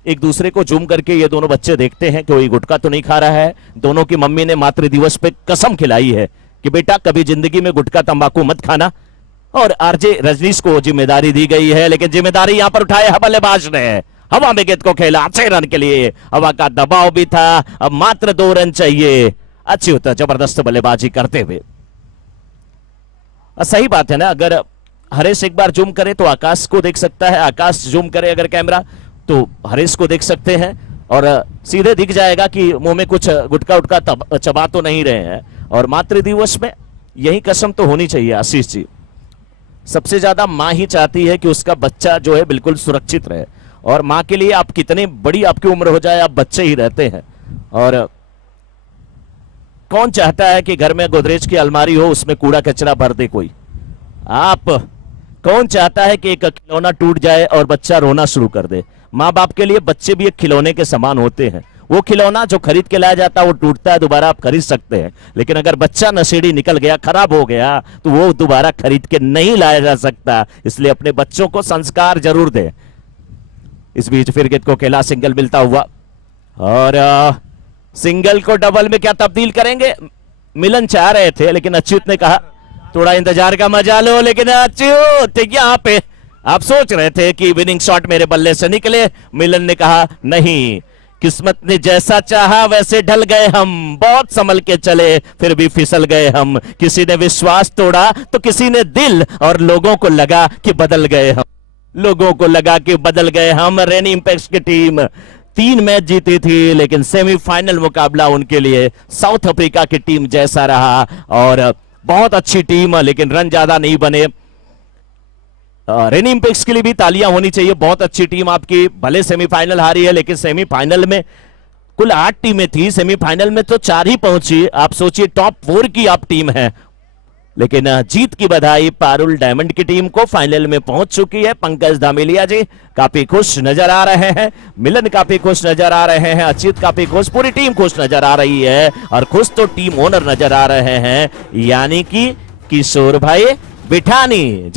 एक दूसरे को जूम करके ये दोनों बच्चे देखते हैं कि कोई गुटखा तो नहीं खा रहा है। दोनों की मम्मी ने मातृ दिवस पे कसम खिलाई है कि बेटा कभी जिंदगी में गुटखा तंबाकू मत खाना, और आरजे रजनीश को जिम्मेदारी दी गई है, लेकिन जिम्मेदारी यहां पर उठाए बल्लेबाज ने। हवा में गेंद को खेला 6 रन के लिए, हवा का दबाव भी था, अब मात्र 2 रन चाहिए। अच्छी होता जबरदस्त बल्लेबाजी करते हुए। सही बात है ना, अगर हरेश एक बार जूम करे तो आकाश को देख सकता है, आकाश जूम करे अगर कैमरा तो हरीश को देख सकते हैं, और सीधे दिख जाएगा कि मुंह में कुछ गुटका उटका चबा तो नहीं रहे हैं। और मातृ दिवस में यही कसम तो होनी चाहिए आशीष जी। सबसे ज्यादा मां ही चाहती है कि उसका बच्चा जो है बिल्कुल सुरक्षित रहे, और मां के लिए आप कितने बड़ी आपकी उम्र हो जाए, आप बच्चे ही रहते हैं। और कौन चाहता है कि घर में गोदरेज की अलमारी हो, उसमें कूड़ा कचरा भर दे कोई। आप कौन चाहता है कि एक खिलौना टूट जाए और बच्चा रोना शुरू कर दे। माँ बाप के लिए बच्चे भी एक खिलौने के समान होते हैं। वो खिलौना जो खरीद के लाया जाता है वो टूटता है, दोबारा आप खरीद सकते हैं, लेकिन अगर बच्चा नशेड़ी निकल गया, खराब हो गया, तो वो दोबारा खरीद के नहीं लाया जा सकता। इसलिए अपने बच्चों को संस्कार जरूर दें। इस बीच फिर गेंद को खेला, सिंगल मिलता हुआ, और सिंगल को डबल में क्या तब्दील करेंगे, मिलन चाह रहे थे, लेकिन अच्युत ने कहा थोड़ा इंतजार का मजा लो। लेकिन अच्युत यहाँ पे आप सोच रहे थे कि विनिंग शॉट मेरे बल्ले से निकले, मिलन ने कहा नहीं, किस्मत ने जैसा चाहा वैसे ढल गए हम, बहुत संभल के चले फिर भी फिसल गए हम। किसी ने विश्वास तोड़ा तो किसी ने दिल, और लोगों को लगा कि बदल गए हम, लोगों को लगा कि बदल गए हम। रेन इंपेक्स की टीम 3 मैच जीती थी, लेकिन सेमीफाइनल मुकाबला उनके लिए साउथ अफ्रीका की टीम जैसा रहा, और बहुत अच्छी टीम, लेकिन रन ज्यादा नहीं बने। रेन इंपेक्स के लिए भी तालियां होनी चाहिए, बहुत अच्छी टीम आपकी, भले सेमीफाइनल हारी है, लेकिन सेमीफाइनल में कुल 8 टीमें थी, सेमीफाइनल में तो 4 ही पहुंची। आप सोचिए टॉप 4 की आप टीम है, लेकिन जीत की बधाई पारुल डायमंड की टीम को, फाइनल में पहुंच चुकी है। पंकज धामेलिया जी काफी खुश नजर आ रहे हैं, मिलन काफी खुश नजर आ रहे हैं, अच्युत काफी खुश, पूरी टीम खुश नजर आ रही है, और खुश तो टीम ओनर नजर आ रहे हैं, यानी कि किशोर भाई बिठानी।